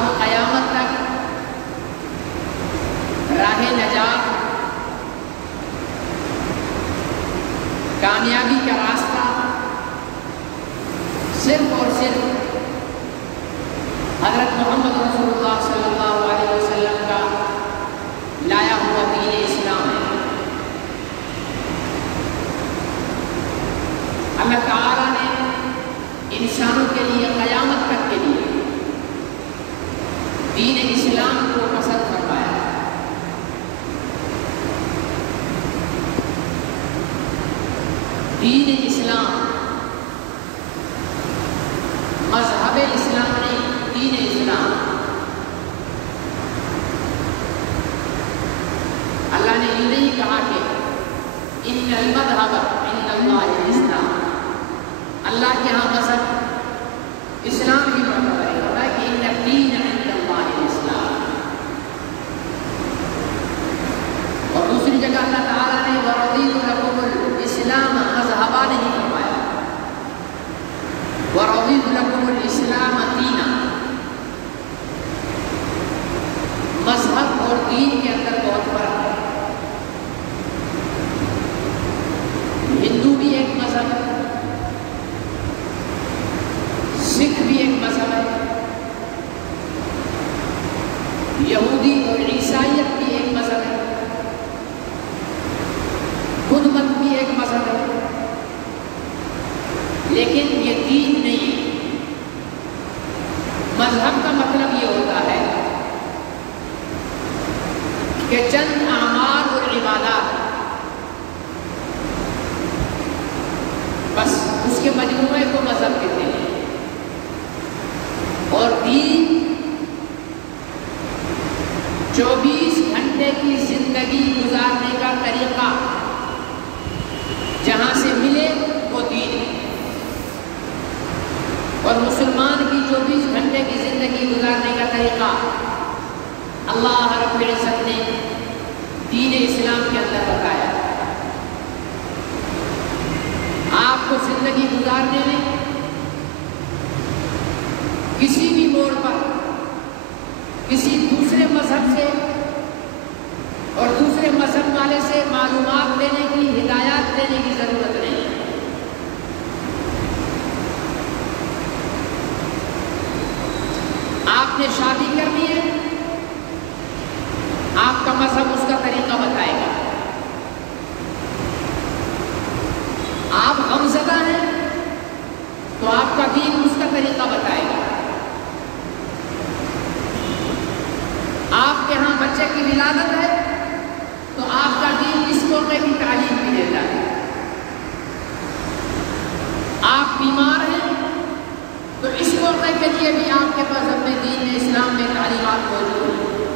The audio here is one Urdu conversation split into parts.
اب قیامت تک راہ نجات، کامیابی کا راستہ صرف اور صرف حضرت محمد رسول اللہ صلی اللہ علیہ وسلم کا لایا ہوا دین اسلام ہے۔ اللہ تعالیٰ نے انسانوں کے لیے قیامت تک کے لیے دین اسلام کو پسند فرمایا۔ دین اسلام، مذہب اسلام نہیں، دین اسلام۔ اللہ نے یہ نہیں کہا کہ ان المذہب عند اللہ الاسلام، اللہ کے ہاں مذہب اسلام ہی معتبر ہے، ہوتا ہے کہ ان الدین عند اللہ الاسلام۔ اور دوسری جگہ اللہ تعالیٰ نے وَرَضِيتُ لَكُمُ الْإِسْلَامَ مذہبا نہیں فرمایا، وَرَضِيتُ لَكُمُ الْإِسْلَامَ دِينًا۔ مذہب اور دین کے اندر بہت فرق ہے۔ ہندو بھی ایک مذہب ہے، سکھ بھی ایک مذہب ہے، یہودی اور عیسائیت بھی ایک مذہب ہے، بدھ مت بھی ایک مذہب ہے، لیکن یہ دین نہیں ہے۔ مذہب کا مطلب یہ ہوتا ہے کہ چند اعمال اور عبادات، بس اس کے مجموعے کو مذہب کہتے ہیں۔ اور دین 24 گھنٹے کی زندگی گزارنے کا طریقہ جہاں سے ملے وہ دین ہے۔ اور مسلمان کی 24 گھنٹے کی زندگی گزارنے کا طریقہ اللہ رب العزت نے دین اسلام کے اندر بتایا۔ آپ کو زندگی گزارنے میں کسی بھی موڑ پر کسی دوسرے مذہب سے اور دوسرے مذہب والے سے معلومات لینے کی، ہدایات لینے کی ضرورت نہیں۔ آپ نے شادی کرنی ہے، آپ کا مذہب اس کا طریقہ بتائے گا۔ آپ غمزدہ ہیں تو آپ کا دین اس کا طریقہ بتائے گا۔ آپ کے ہاں بچے کی ولادت ہے تو آپ کا دین اس موقع کی تعلیم بھی دیتا ہے۔ آپ بیمار ہیں تو اس موقع کے لیے بھی آپ کے پاس اپنے دین اسلام میں تعلیمات موجود ہیں۔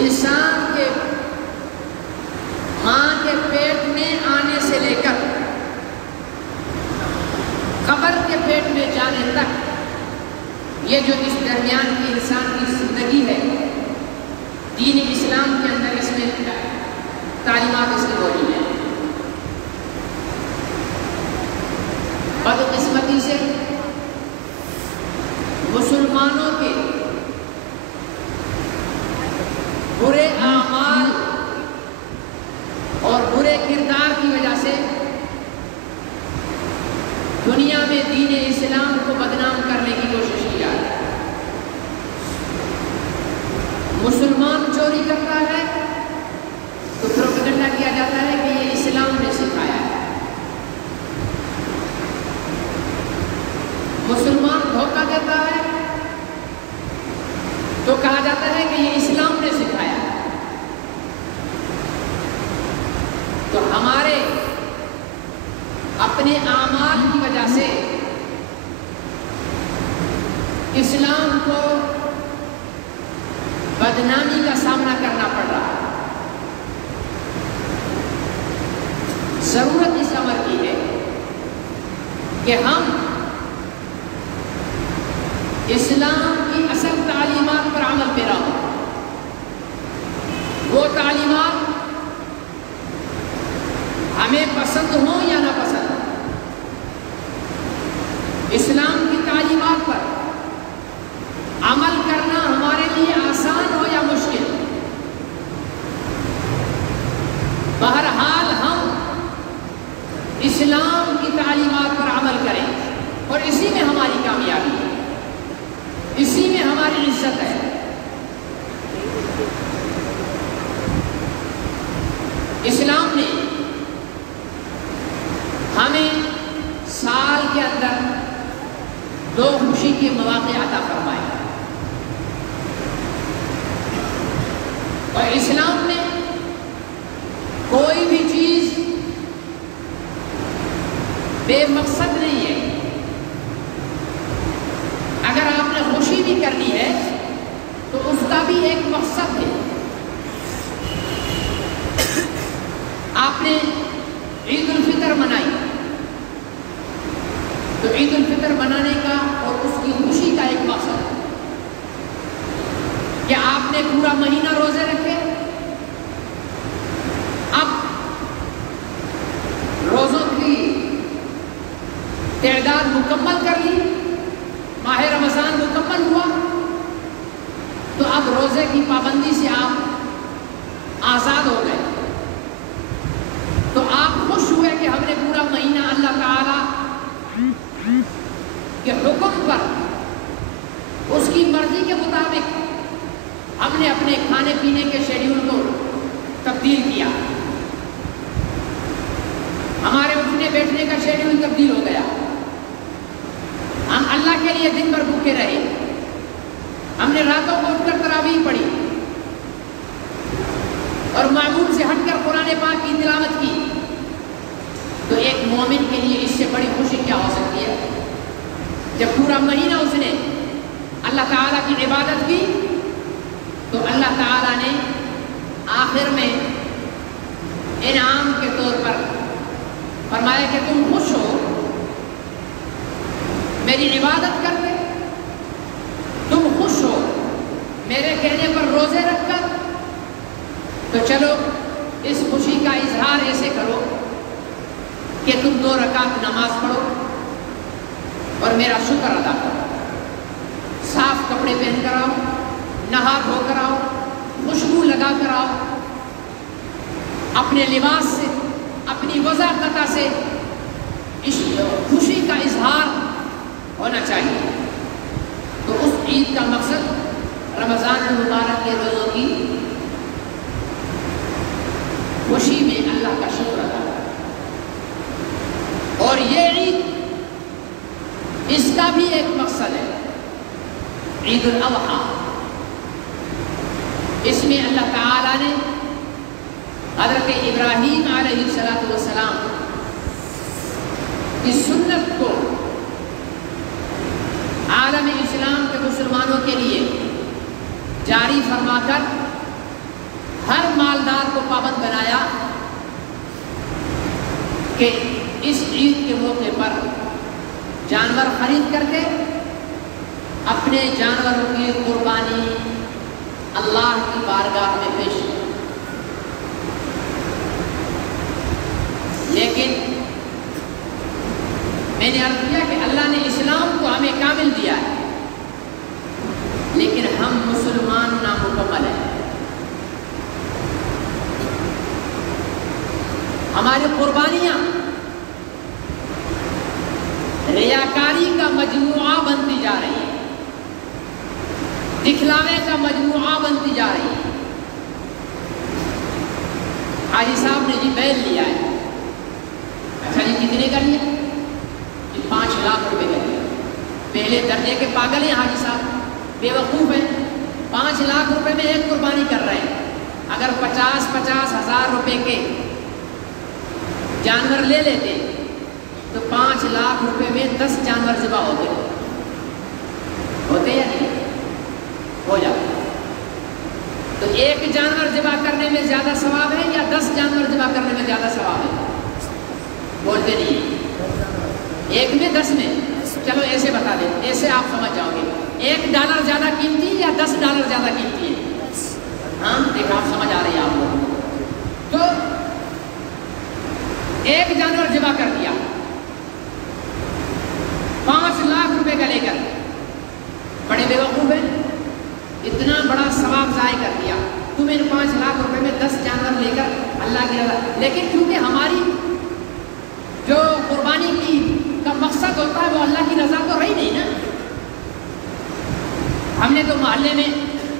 انسان کے ماں کے پیٹ میں آنے سے لے کر قبر کے پیٹ میں جانے تک، یہ جو اس درمیان کی انسان کی زندگی ہے، دین اسلام کے اندر اس میں تعلیمات اس کی موجود ہیں۔ بدقسمتی سے مسلمانوں کے برے اعمال اور برے کردار کی وجہ سے دنیا میں دین اسلام کو بدنام کرنے کی کوشش کی جا رہی ہے۔ مسلمان چوری کرتا ہے تو پروپیگنڈا کیا جاتا ہے کہ یہ اسلام نے سکھایا ہے۔ مسلمان دھوکہ دیتا ہے تو کہا جاتا ہے کہ یہ اسلام نے سکھایا ہے۔ تو ہمارے اپنے اعمال کی وجہ سے اسلام کو بدنامی کا سامنا کرنا پڑ رہا ہے۔ ضرورت اس امر کی ہے کہ ہم اسلام کی اصل تعلیمات پر عمل پیرا ہوں۔ وہ تعلیمات ہمیں پسند ہوں یا نہ پسند، اور اسی میں ہماری کامیابی ہے، اسی میں ہماری عزت ہے۔ اسلام نے ہمیں سال کے اندر 2 خوشی کے مواقع عطا فرمائے، اور اسلام نے کوئی بھی چیز بے مقصد نہیں ہے۔ اگر آپ نے خوشی بھی کرنی ہے تو اس کا بھی ایک مقصد ہے۔ آپ نے عید الفطر منائی تو عید الفطر منانے کا اور اس کی خوشی کا ایک مقصد ہے کہ آپ نے پورا مہینہ روزے رکھے، اب روزوں کی تعداد مکمل کر لی، ماہ رمضان مکمل ہوا، تو اب روزے کی پابندی سے آپ آزاد ہو گئے، تو آپ خوش ہوئے کہ ہم نے پورا مہینہ اللہ تعالی کے حکم پر، اس کی مرضی کے مطابق ہم نے اپنے کھانے پینے کے شیڈیول کو تبدیل کیا، ہمارے اٹھنے بیٹھنے کا شیڈیول تبدیل ہو گیا، ہم اللہ کے لیے دن بھر بھوکے رہے، ہم نے راتوں کو اٹھ کر تراویح پڑھی اور معمول سے ہٹ کر قرآن پاک کی تلاوت کی، تو ایک مومن کے لیے اس سے بڑی خوشی کیا ہو سکتی ہے؟ جب پورا مہینہ اس نے اللہ تعالیٰ کی عبادت کی تو اللہ تعالیٰ نے آخر میں انعام کے طور پر فرمایا کہ تم خوش ہو میری عبادت کر کے، تم خوش ہو میرے کہنے پر روزے رکھ کر، تو چلو اس خوشی کا اظہار ایسے کرو کہ تم 2 رکعت نماز پڑھو اور میرا شکر ادا کرو، صاف کپڑے پہن کر آؤ، نہا دھو کر آؤ، خوشبو لگا کر آؤ، اپنے لباس سے، اپنی وضاحت سے اس خوشی کا اظہار ہونا چاہیے۔ تو اس عید کا مقصد رمضان المبارک کے روزوں کی خوشی میں اللہ کا شکر ادا کرنا، اور یہ عید اس کا بھی ایک مقصد ہے، عید الاضحیٰ۔ اس میں اللہ تعالیٰ نے حضرت ابراہیم علیہ السلام کی سنت کو عالم اسلام کے مسلمانوں کے لیے جاری فرما کر ہر مالدار کو پابند بنایا کہ اس عید کے موقع پر جانور خرید کر کے اپنے جانوروں کی قربانی اللہ کی بارگاہ میں پیش کریں۔ لیکن میں نے عرض کیا کہ اللہ نے اسلام کو ہمیں کامل دیا ہے، لیکن ہم مسلمان نامکمل ہیں۔ ہماری قربانیاں ریاکاری کا مجموعہ بنتی جا رہی ہے، دکھلاوے کا مجموعہ بنتی جا رہی ہے۔ حاجی صاحب نے جی بیل لیا ہے، اچھا جی کتنے کا لیا؟ جی 5 لاکھ روپے کا لیا۔ پہلے درجے کے پاگل ہیں حاجی صاحب، بے وقوف ہیں، 5 لاکھ روپے میں ایک قربانی کر رہے ہیں۔ اگر 50 ہزار روپے کے جانور لے لیتے تو 5 لاکھ روپے میں 10 جانور ذبح ہوتے یا نہیں؟ ہو جاتا۔ تو ایک جانور ذبح کرنے میں زیادہ ثواب ہے یا 10 جانور ذبح کرنے میں زیادہ ثواب ہے؟ بولتے نہیں، ایک میں 10 میں؟ چلو ایسے بتا دیں، ایسے آپ سمجھ جاؤ گے، $1 زیادہ قیمتی یا $10 زیادہ قیمتی ہے؟ ہاں دیکھا، آپ سمجھ آ رہی ہے آپ لوگوں کو۔ تو ایک جانور ذبح کر دیا 5 لاکھ روپے کا لے کر، بڑے بے وقوف ہیں، اتنا بڑا ثواب ضائع کر دیا۔ تم ان 5 لاکھ روپے میں 10 جانور لے کر اللہ کی رضا، لیکن کیونکہ ہماری جو قربانی کی کا مقصد ہوتا ہے وہ اللہ کی رضا محلے میں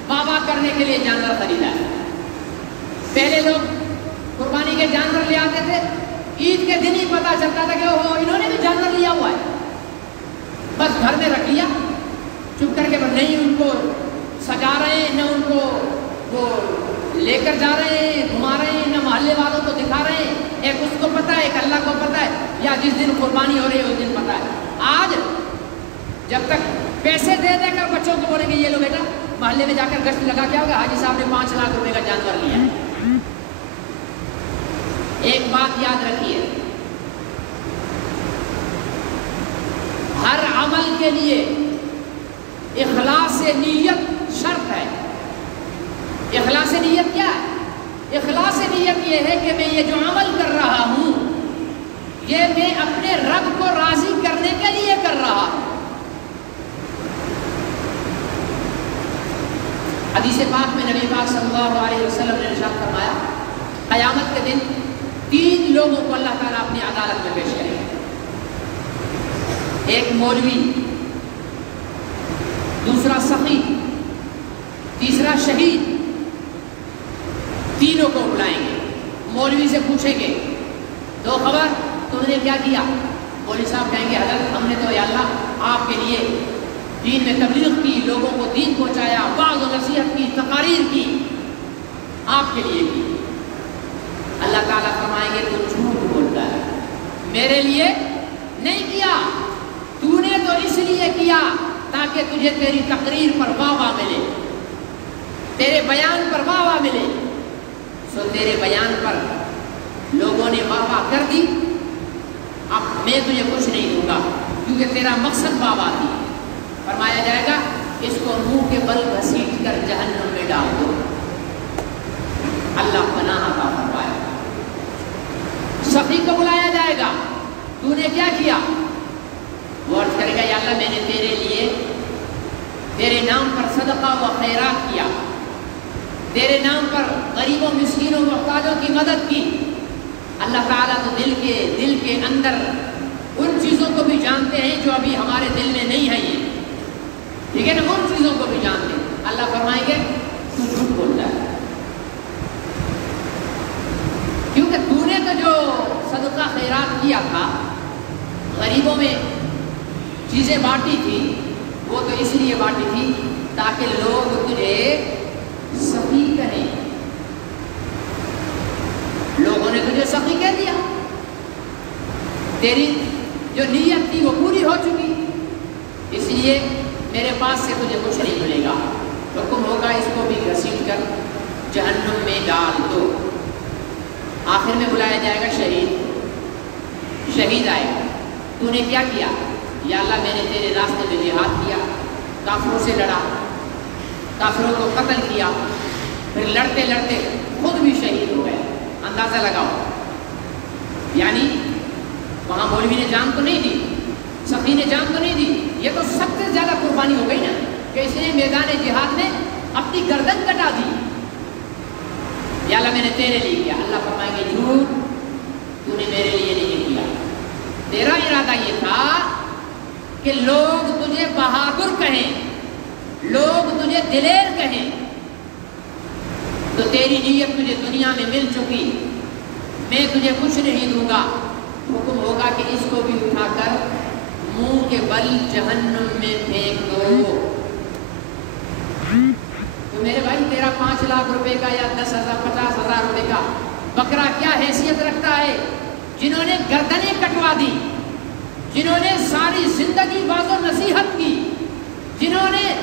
بابا کرنے کے لیے جانور خریدا ہے. پہلے لوگ قربانی کے جانور لے آتے تھے, عید کے دن ہی پتا چلتا تھا کہ وہ انہوں نے بھی جانور لیا ہوا ہے, بس گھر میں رکھ لیا چپ کر کے. نہیں ان کو سجا رہے ہیں, نہ ان کو وہ لے کر جا رہے ہیں, گھما رہے ہیں, نہ محلے والوں کو دکھا رہے ہیں. ایک اس کو پتا ہے, ایک اللہ کو پتا ہے, یا جس دن قربانی ہو رہی ہے اس دن پتا ہے. آج جب تک پیسے دے دے کر بچوں کو بولیں گے یہ لو بیٹا محلے میں جا کر گشت لگا کے آؤ گے, حاجی صاحب نے 5 لاکھ روپے کا جانور لیا ہے. ایک بات یاد رکھیے, ہر عمل کے لیے اخلاص نیت شرط ہے. اخلاص نیت کیا ہے؟ اخلاص نیت یہ ہے کہ میں یہ جو عمل کر رہا ہوں یہ میں اپنے رب کو راضی کرنے کے لیے کر رہا ہوں. حدیث پاک میں نبی پاک صلی اللہ علیہ وسلم نے ارشاد فرمایا, قیامت کے دن 3 لوگوں کو اللہ تعالیٰ اپنی عدالت میں پیش کرے گا. ایک مولوی, دوسرا سخی, تیسرا شہید. تینوں کو بلائیں گے. مولوی سے پوچھیں گے 2 خبر تم نے کیا کیا؟ مولوی صاحب کہیں گے حضرت ہم نے تو یا اللہ آپ کے لیے دین میں تبلیغ کی, لوگوں کو دین پہنچایا, وعظ و نصیحت کی, تقاریر کی, آپ کے لیے کی. اللہ تعالیٰ فرمائیں گے تو جھوٹ بولتا ہے, میرے لیے نہیں کیا, تو نے تو اس لیے کیا تاکہ تجھے تیری تقریر پر واہ واہ ملے, تیرے بیان پر واہ واہ ملے. سو تیرے بیان پر لوگوں نے واہ واہ کر دی, اب میں تجھے کچھ نہیں دوں گا کیونکہ تیرا مقصد واہ واہ تھی. فرمایا جائے گا اس کو منہ کے بل گھسیٹ کر جہنم میں ڈال دو. اللہ پناہ عطا فرمائے. سخی کو بلایا جائے گا, تو نے کیا کیا؟ وہ عرض کرے گا یا اللہ میں نے تیرے لیے تیرے نام پر صدقہ و خیرات کیا, تیرے نام پر غریبوں مسکینوں محتاجوں کی مدد کی. اللہ تعالیٰ تو دل کے اندر ان چیزوں کو بھی جانتے ہیں جو ابھی ہمارے دل میں نہیں ہے. یہ ٹھیک ہے نا, ان چیزوں کو بھی جانتے ہیں. اللہ فرمائیں گے تو جھوٹ بولتا ہے کیونکہ تو نے تو جو صدقہ خیرات کیا تھا, غریبوں میں چیزیں بانٹی تھی, وہ تو اس لیے بانٹی تھی تاکہ لوگ تجھے سخی کہیں. لوگوں نے تجھے سخی کہہ دیا, تیری جو نیت تھی وہ پوری ہو چکی, اس لیے میرے پاس سے تجھے کچھ نہیں ملے گا. حکم ہوگا اس کو بھی گھسیٹ کر جہنم میں ڈال دو. آخر میں بلایا جائے گا شہید. شہید آئے گا, تو نے کیا کیا؟ یا اللہ میں نے تیرے راستے میں جہاد کیا, کافروں سے لڑا, کافروں کو قتل کیا, پھر لڑتے لڑتے خود بھی شہید ہو گئے. اندازہ لگاؤ, یعنی وہاں مولوی نے جان تو نہیں دی, سخی نے جان تو نہیں دی, یہ تو سب سے زیادہ قربانی ہو گئی نا کہ اس نے میدان جہاد میں اپنی گردن کٹا دی. یا اللہ میں نے تیرے لیے کیا. اللہ فرمائیں گے جھوٹ, تو نے میرے لیے نہیں کیا. تیرا ارادہ یہ تھا کہ لوگ تجھے بہادر کہیں, لوگ تجھے دلیر کہیں, تو تیری نیت تجھے دنیا میں مل چکی, میں تجھے کچھ نہیں دوں گا. حکم ہوگا کہ اس کو بھی اٹھا کر منہ کے بل جہنم میں پھینک دو. تو میرے بھائی تیرا 5 لاکھ روپے کا یا 10,000 50,000 روپے کا بکرا کیا حیثیت رکھتا ہے؟ جنہوں نے گردنیں کٹوا دی, جنہوں نے ساری زندگی باز و نصیحت کی, جنہوں نے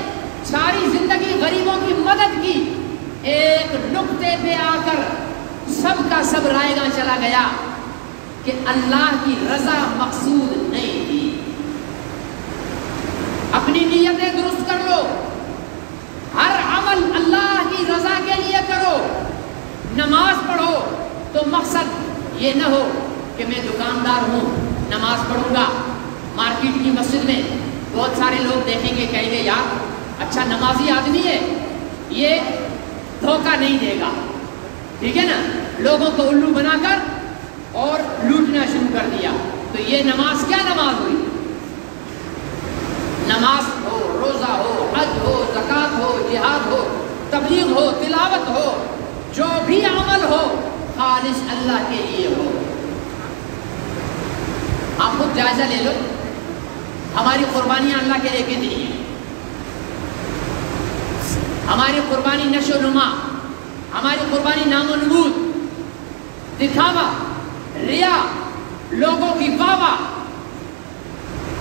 ساری زندگی غریبوں کی مدد کی, ایک نقطے پہ آ کر سب کا سب رائے گاں چلا گیا کہ اللہ کی رضا مقصود نہیں تھی. اپنی نیتیں درست کر لو, ہر عمل اللہ کی رضا کے لیے کرو. نماز پڑھو تو مقصد یہ نہ ہو کہ میں دکاندار ہوں, نماز پڑھوں گا, مارکیٹ کی مسجد میں بہت سارے لوگ دیکھیں گے, کہیں گے یار اچھا نمازی آدمی ہے, یہ دھوکہ نہیں دے گا. ٹھیک ہے نا, لوگوں کو الو بنا کر اور لوٹنا شروع کر دیا. تو یہ نماز کیا نماز ہوئی؟ نماز ہو, روزہ ہو, حج ہو, زکات ہو, تبلیغ ہو، تلاوت ہو، جو بھی عمل ہو خالص اللہ کے لیے ہو۔ آپ خود جائزہ لے لو، ہماری قربانیاں اللہ کے لیے کتنی ہیں؟ ہماری قربانی نشو و نما، ہماری قربانی نام و نمود، دکھاوا، ریا، لوگوں کی واہ واہ،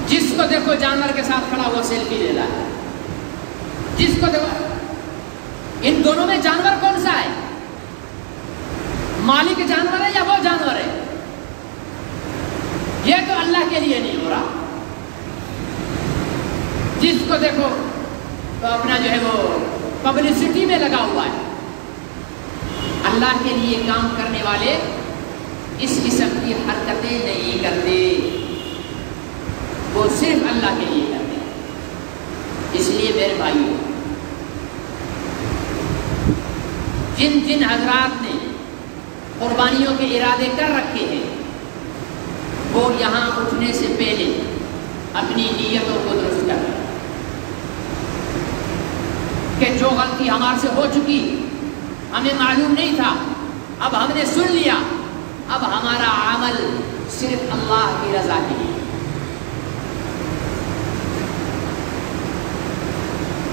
جس کو دیکھو جانور کے ساتھ کھڑا ہوا سیلفی لے رہا ہے، جس کو دیکھو۔ ان دونوں میں جانور کون سا ہے؟ مالک جانور ہے یا وہ جانور ہے؟ یہ تو اللہ کے لیے نہیں ہو رہا۔ جس کو دیکھو تو اپنا جو ہے وہ پبلسٹی میں لگا ہوا ہے۔ اللہ کے لیے کام کرنے والے اس قسم کی حرکتیں نہیں کرتے، وہ صرف اللہ کے لیے کرتے ہیں۔ اس لیے میرے بھائیوں، جن جن حضرات نے قربانیوں کے ارادے کر رکھے ہیں وہ یہاں اٹھنے سے پہلے اپنی نیتوں کو درست کر لیں کہ جو غلطی ہمارے سے ہو چکی ہمیں معلوم نہیں تھا، اب ہم نے سن لیا، اب ہمارا عمل صرف اللہ کی رضا کے لیے۔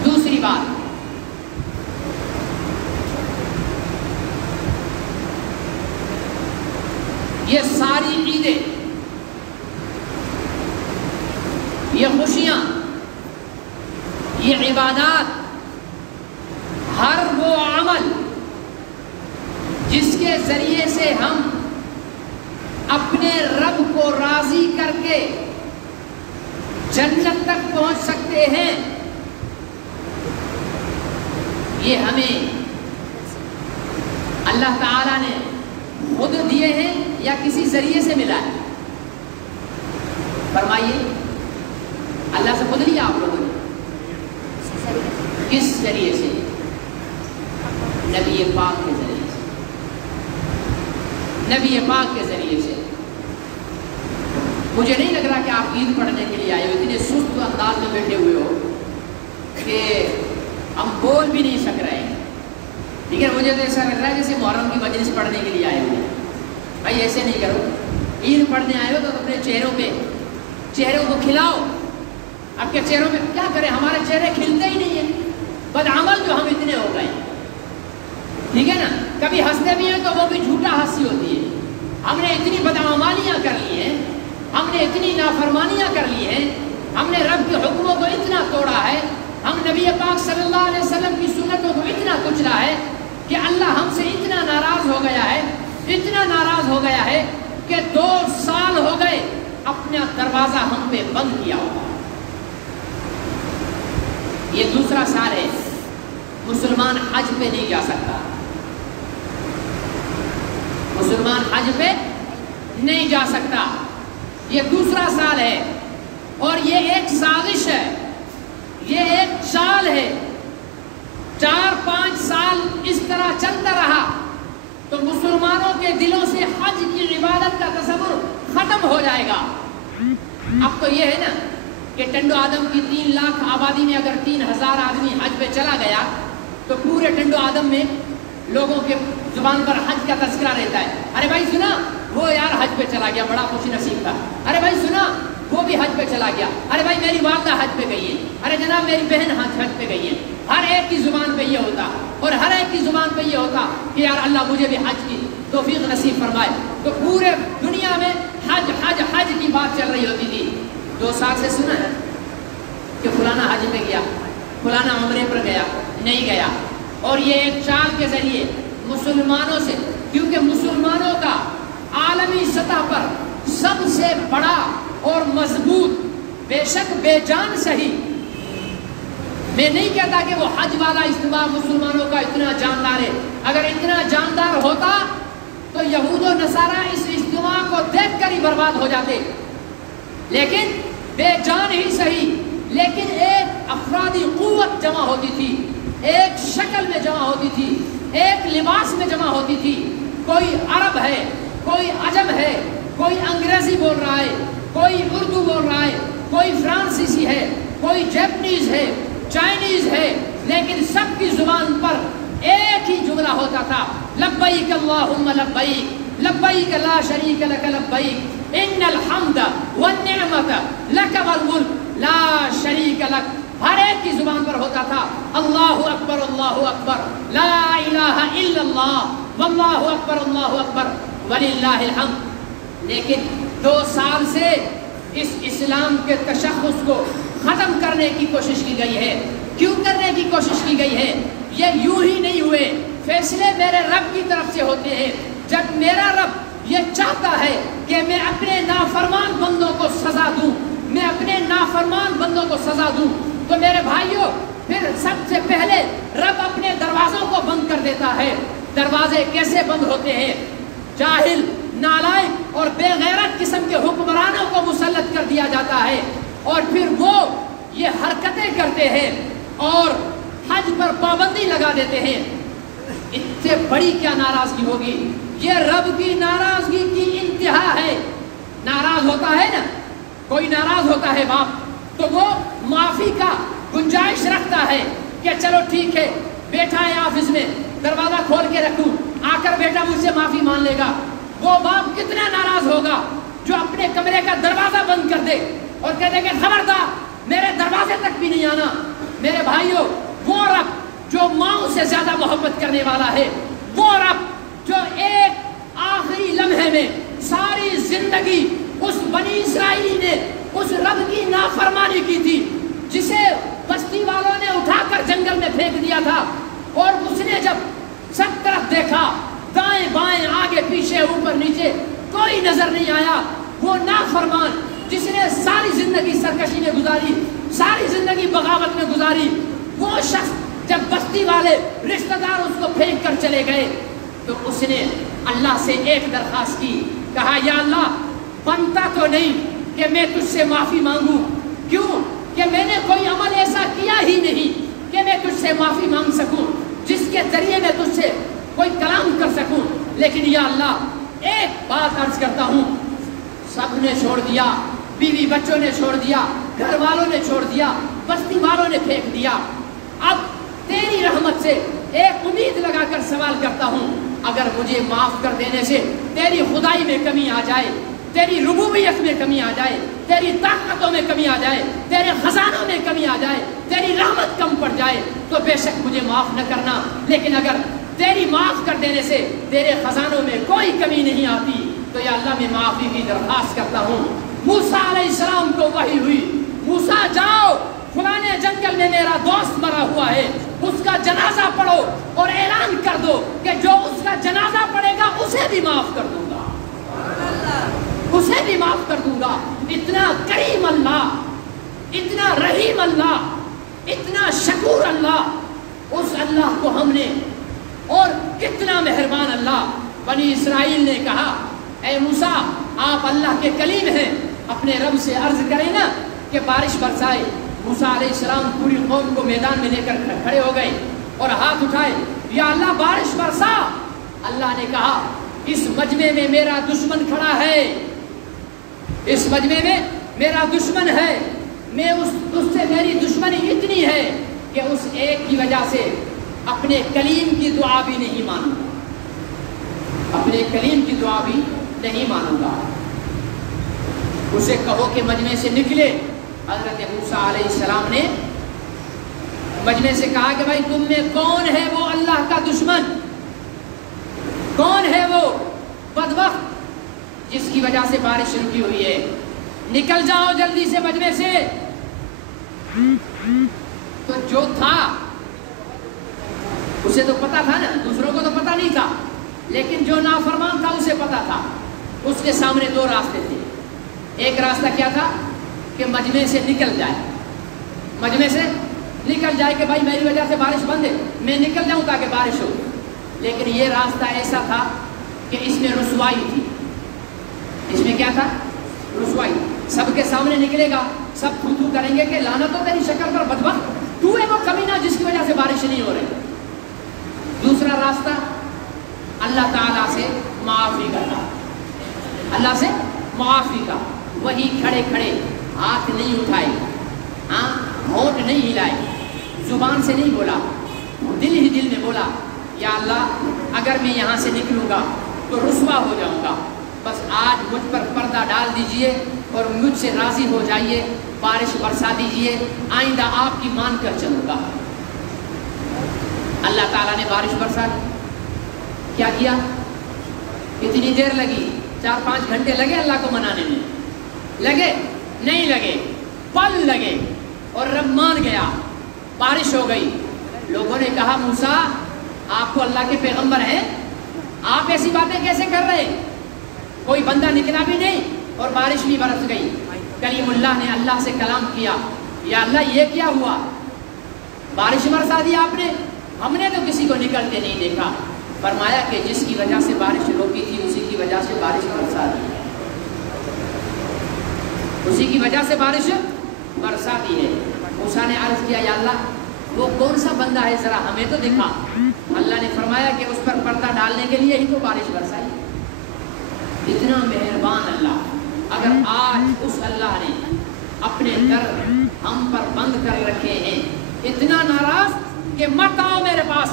دوسری بات، یہ ساری عیدیں، یہ خوشیاں، یہ عبادات، ہر وہ عمل جس کے ذریعے سے ہم اپنے رب کو راضی کر کے جنت تک پہنچ سکتے ہیں، یہ ہمیں اللہ تعالیٰ نے خود دیے ہیں یا کسی ذریعے سے ملا ہے؟ فرمائیے، اللہ سے خود لیا آپ لوگوں نے؟ کس ذریعے سے؟ نبی پاک کے ذریعے سے، نبی پاک کے ذریعے سے۔ مجھے نہیں لگ رہا کہ آپ عید پڑھنے کے لیے آئے ہو، اتنے سست انداز میں بیٹھے ہوئے ہو کہ ہم بول بھی نہیں سک رہے ہیں، لیکن مجھے تو ایسا لگ رہا ہے جیسے محرم کی مجلس پڑھنے کے لیے آئے ہوئے۔ بھائی ایسے نہیں کرو، عید پڑھنے آئے ہو تو اپنے چہروں کو کھلاؤ۔ اب کے چہروں میں کیا کریں، ہمارے چہرے کھلتے ہی نہیں ہیں، بدعمل جو ہم اتنے ہو گئے، ٹھیک ہے نا؟ کبھی ہنستے بھی ہیں تو وہ بھی جھوٹا ہنسی ہوتی ہے۔ ہم نے اتنی بدعمالیاں کر لی ہیں، ہم نے اتنی نافرمانیاں کر لی ہیں، ہم نے رب کے حکموں کو اتنا توڑا ہے، ہم نبی پاک صلی اللہ علیہ وسلم کی سنتوں کو اتنا کچلا ہے کہ اللہ ہم سے اتنا ناراض ہو گیا ہے، اتنا ناراض ہو گیا ہے کہ 2 سال ہو گئے اپنا دروازہ ہم پہ بند کیا ہوا۔ یہ دوسرا سال ہے، مسلمان حج پہ نہیں جا سکتا، مسلمان حج پہ نہیں جا سکتا، یہ دوسرا سال ہے، اور یہ ایک سازش ہے، یہ ایک چال ہے۔ 4-5 سال اس طرح چلتا رہا تو مسلمانوں کے دلوں سے حج کی عبادت کا تصور ختم ہو جائے گا۔ اب تو یہ ہے نا کہ ٹنڈو آدم کی 3 لاکھ آبادی میں اگر 3000 آدمی حج پہ چلا گیا تو پورے ٹنڈو آدم میں لوگوں کے زبان پر حج کا تذکرہ رہتا ہے۔ ارے بھائی سنا، وہ یار حج پہ چلا گیا، بڑا خوش نصیب تھا۔ ارے بھائی سنا، وہ بھی حج پہ چلا گیا۔ ارے بھائی میری والدہ حج پہ گئی ہے، ارے جناب میری بہن حج پہ گئی ہے۔ ہر ایک کی زبان پہ یہ ہوتا، اور ہر ایک کی زبان پہ یہ ہوتا کہ یار اللہ مجھے بھی حج کی توفیق نصیب فرمائے۔ تو پورے دنیا میں حج حج حج کی بات چل رہی ہوتی تھی۔ 2 سال سے سنا ہے کہ فلانا حج پہ گیا، فلانا عمرے پر گیا، نہیں گیا۔ اور یہ ایک چال کے ذریعے مسلمانوں سے، کیونکہ مسلمانوں کا عالمی سطح پر سب سے بڑا اور مضبوط، بے شک بے جان صحیح، میں نہیں کہتا کہ وہ حج والا اجتماع مسلمانوں کا اتنا جاندار ہے، اگر اتنا جاندار ہوتا تو یہود و نصارہ اس اجتماع کو دیکھ کر ہی برباد ہو جاتے، لیکن بے جان ہی صحیح، لیکن ایک افرادی قوت جمع ہوتی تھی، ایک شکل میں جمع ہوتی تھی، ایک لباس میں جمع ہوتی تھی۔ کوئی عرب ہے، کوئی عجم ہے، کوئی انگریزی بول رہا ہے، کوئی اردو بول رہا ہے، کوئی فرانسیسی ہے، کوئی جیپنیز ہے، چائنیز ہے، لیکن لیکن سب کی زبان پر ایک ہی جملہ ہوتا تھا، لبیک اللہم لبیک، لبیک لا شریک لک لبیک، ان الحمد والنعمت لک والملک لا شریک لک۔ ہر ایک کی زبان پر ہوتا تھا اللہ اکبر لا الہ الا اللہ واللہ اکبر وللہ الحمد۔ لیکن 2 سال سے اس اسلام کے تشخص کو ختم کرنے کی کوشش کی گئی ہے۔ کیوں کرنے کی کوشش کی گئی ہے؟ یہ یوں ہی نہیں ہوئے، فیصلے میرے رب کی طرف سے ہوتے ہیں۔ جب میرا رب یہ چاہتا ہے کہ میں اپنے نافرمان بندوں کو سزا دوں، میں اپنے نافرمان بندوں کو سزا دوں، تو میرے بھائیوں پھر سب سے پہلے رب اپنے دروازوں کو بند کر دیتا ہے۔ دروازے کیسے بند ہوتے ہیں؟ جاہل، نالائق اور بے غیرت قسم کے حکمرانوں کو مسلط کر دیا جاتا ہے، اور پھر وہ یہ حرکتیں کرتے ہیں اور حج پر پابندی لگا دیتے ہیں۔ اس سے بڑی کیا ناراضگی ہوگی؟ یہ رب کی ناراضگی کی انتہا ہے۔ ناراض ہوتا ہے نا، کوئی ناراض ہوتا ہے باپ، تو وہ معافی کا گنجائش رکھتا ہے کہ چلو ٹھیک ہے، بیٹھا ہے آفس میں، دروازہ کھول کے رکھوں، آ کر بیٹا مجھ سے معافی مان لے گا۔ وہ باپ کتنا ناراض ہوگا جو اپنے کمرے کا دروازہ بند کر دے اور کہہ دے کہ خبردار میرے دروازے تک بھی نہیں آنا۔ میرے بھائیوں، وہ رب جو ماؤں سے زیادہ محبت کرنے والا ہے، وہ رب جو ایک آخری لمحے میں ساری زندگی اس بنی اسرائیل نے اس رب کی نافرمانی کی تھی، جسے بستی والوں نے اٹھا کر جنگل میں پھینک دیا تھا، اور اس نے جب سب طرف دیکھا، دائیں بائیں آگے پیچھے اوپر نیچے کوئی نظر نہیں آیا، وہ نافرمان جس نے ساری زندگی سرکشی میں گزاری، ساری زندگی بغاوت میں گزاری، وہ شخص جب بستی والے رشتہ دار اس کو پھینک کر چلے گئے تو اس نے اللہ سے ایک درخواست کی، کہا یا اللہ بنتا تو نہیں کہ میں تجھ سے معافی مانگوں، کیوں کہ میں نے کوئی عمل ایسا کیا ہی نہیں کہ میں تجھ سے معافی مانگ سکوں، جس کے ذریعے میں تجھ سے کوئی کلام کر سکوں، لیکن یا اللہ ایک بات عرض کرتا ہوں، سب نے چھوڑ دیا، بیوی بچوں نے چھوڑ دیا، گھر والوں نے چھوڑ دیا، بستی والوں نے پھینک دیا، اب تیری رحمت سے ایک امید لگا کر سوال کرتا ہوں، اگر مجھے معاف کر دینے سے تیری خدائی میں کمی آ جائے، تیری ربوبیت میں کمی آ جائے، تیری طاقتوں میں کمی آ جائے، تیرے خزانوں میں کمی آ جائے، تیری رحمت کم پڑ جائے، تو بے شک مجھے معاف نہ کرنا، لیکن اگر تیری معاف کر دینے سے تیرے خزانوں میں کوئی کمی نہیں آتی تو یا اللہ میں معافی کی درخواست کرتا ہوں۔ موسیٰ علیہ السلام کو وحی ہوئی، موسیٰ جاؤ فلانے جنگل میں میرا دوست مرا ہوا ہے، اس کا جنازہ پڑھو اور اعلان کر دو کہ جو اس کا جنازہ پڑھے گا اسے بھی معاف کر دوں گا، اسے بھی معاف کر دوں گا۔ اتنا کریم اللہ، اتنا رحیم اللہ، اتنا شکور اللہ، اس اللہ کو ہم نے، اور کتنا مہربان اللہ۔ بنی اسرائیل نے کہا اے موسیٰ آپ اللہ کے کلیم ہیں، اپنے رب سے عرض کریں نا کہ بارش برسائے۔ موسیٰ علیہ السلام پوری قوم کو میدان میں لے کر کھڑے ہو گئے اور ہاتھ اٹھائے، یا اللہ بارش برسا۔ اللہ نے کہا اس مجمع میں میرا دشمن کھڑا ہے، اس مجمع میں میرا دشمن ہے، میں اس سے میری دشمنی اتنی ہے کہ اس ایک کی وجہ سے اپنے کلیم کی دعا بھی نہیں مانوں گا، اپنے کلیم کی دعا بھی نہیں مانوں گا۔ اسے کہو کہ مجمع سے نکلے۔ حضرت موسیٰ علیہ السلام نے مجمع سے کہا کہ بھائی تم میں کون ہے وہ اللہ کا دشمن، کون ہے وہ بدبخت جس کی وجہ سے بارش رکی ہوئی ہے، نکل جاؤ جلدی سے مجمع سے۔ تو جو تھا اسے تو پتا تھا نا، دوسروں کو تو پتا نہیں تھا، لیکن جو نافرمان تھا اسے پتا تھا۔ اس کے سامنے 2 راستے تھے، ایک راستہ کیا تھا کہ مجمع سے نکل جائے، مجمع سے نکل جائے کہ بھائی میری وجہ سے بارش بند ہے، میں نکل جاؤں تاکہ بارش ہو۔ لیکن یہ راستہ ایسا تھا کہ اس میں رسوائی تھی، اس میں کیا تھا؟ رسوائی۔ سب کے سامنے نکلے گا، سب تھو کریں گے کہ لعنت ہو تیری شکل پر بدبخت، تو ہے وہ کمینہ جس کی وجہ سے بارش نہیں ہو رہی۔ دوسرا راستہ اللہ تعالیٰ سے معافی کا تھا، اللہ سے معافی کا۔ وہی کھڑے کھڑے ہاتھ نہیں اٹھائے، ہونٹ نہیں ہلائے، زبان سے نہیں بولا دل ہی دل میں بولا یا اللہ اگر میں یہاں سے نکلوں گا تو رسوا ہو جاؤں گا، بس آج مجھ پر پردہ ڈال دیجئے اور مجھ سے راضی ہو جائیے، بارش برسا دیجئے، آئندہ آپ کی مان کر چلوں گا۔ اللہ تعالیٰ نے بارش برسا دی۔ کیا کیا؟ کتنی دیر لگی؟ 4-5 گھنٹے لگے اللہ کو منانے میں؟ لگے؟ نہیں لگے، پل لگے، اور رب مان گیا، بارش ہو گئی۔ لوگوں نے کہا موسیٰ آپ کو اللہ کے پیغمبر ہیں، آپ ایسی باتیں کیسے کر رہے ہیں؟ کوئی بندہ نکلا بھی نہیں اور بارش بھی برس گئی۔ کلیم اللہ نے اللہ سے کلام کیا، یا اللہ یہ کیا ہوا؟ بارش برسا دی آپ نے، ہم نے تو کسی کو نکلتے نہیں دیکھا۔ فرمایا کہ جس کی وجہ سے بارش روکی تھی اسی کی وجہ سے بارش برسا دی ہے، اسی کی وجہ سے بارش برسا دی ہے۔ موسیٰ نے عرض کیا یا اللہ وہ کون سا بندہ ہے ذرا ہمیں تو دکھا۔ اللہ نے فرمایا کہ اس پر پردہ ڈالنے کے لیے ہی تو بارش برسائی۔ اتنا مہربان اللہ، اگر آج اس اللہ نے اپنے در ہم پر بند کر رکھے ہیں، اتنا ناراض کہ مت آؤ میرے پاس،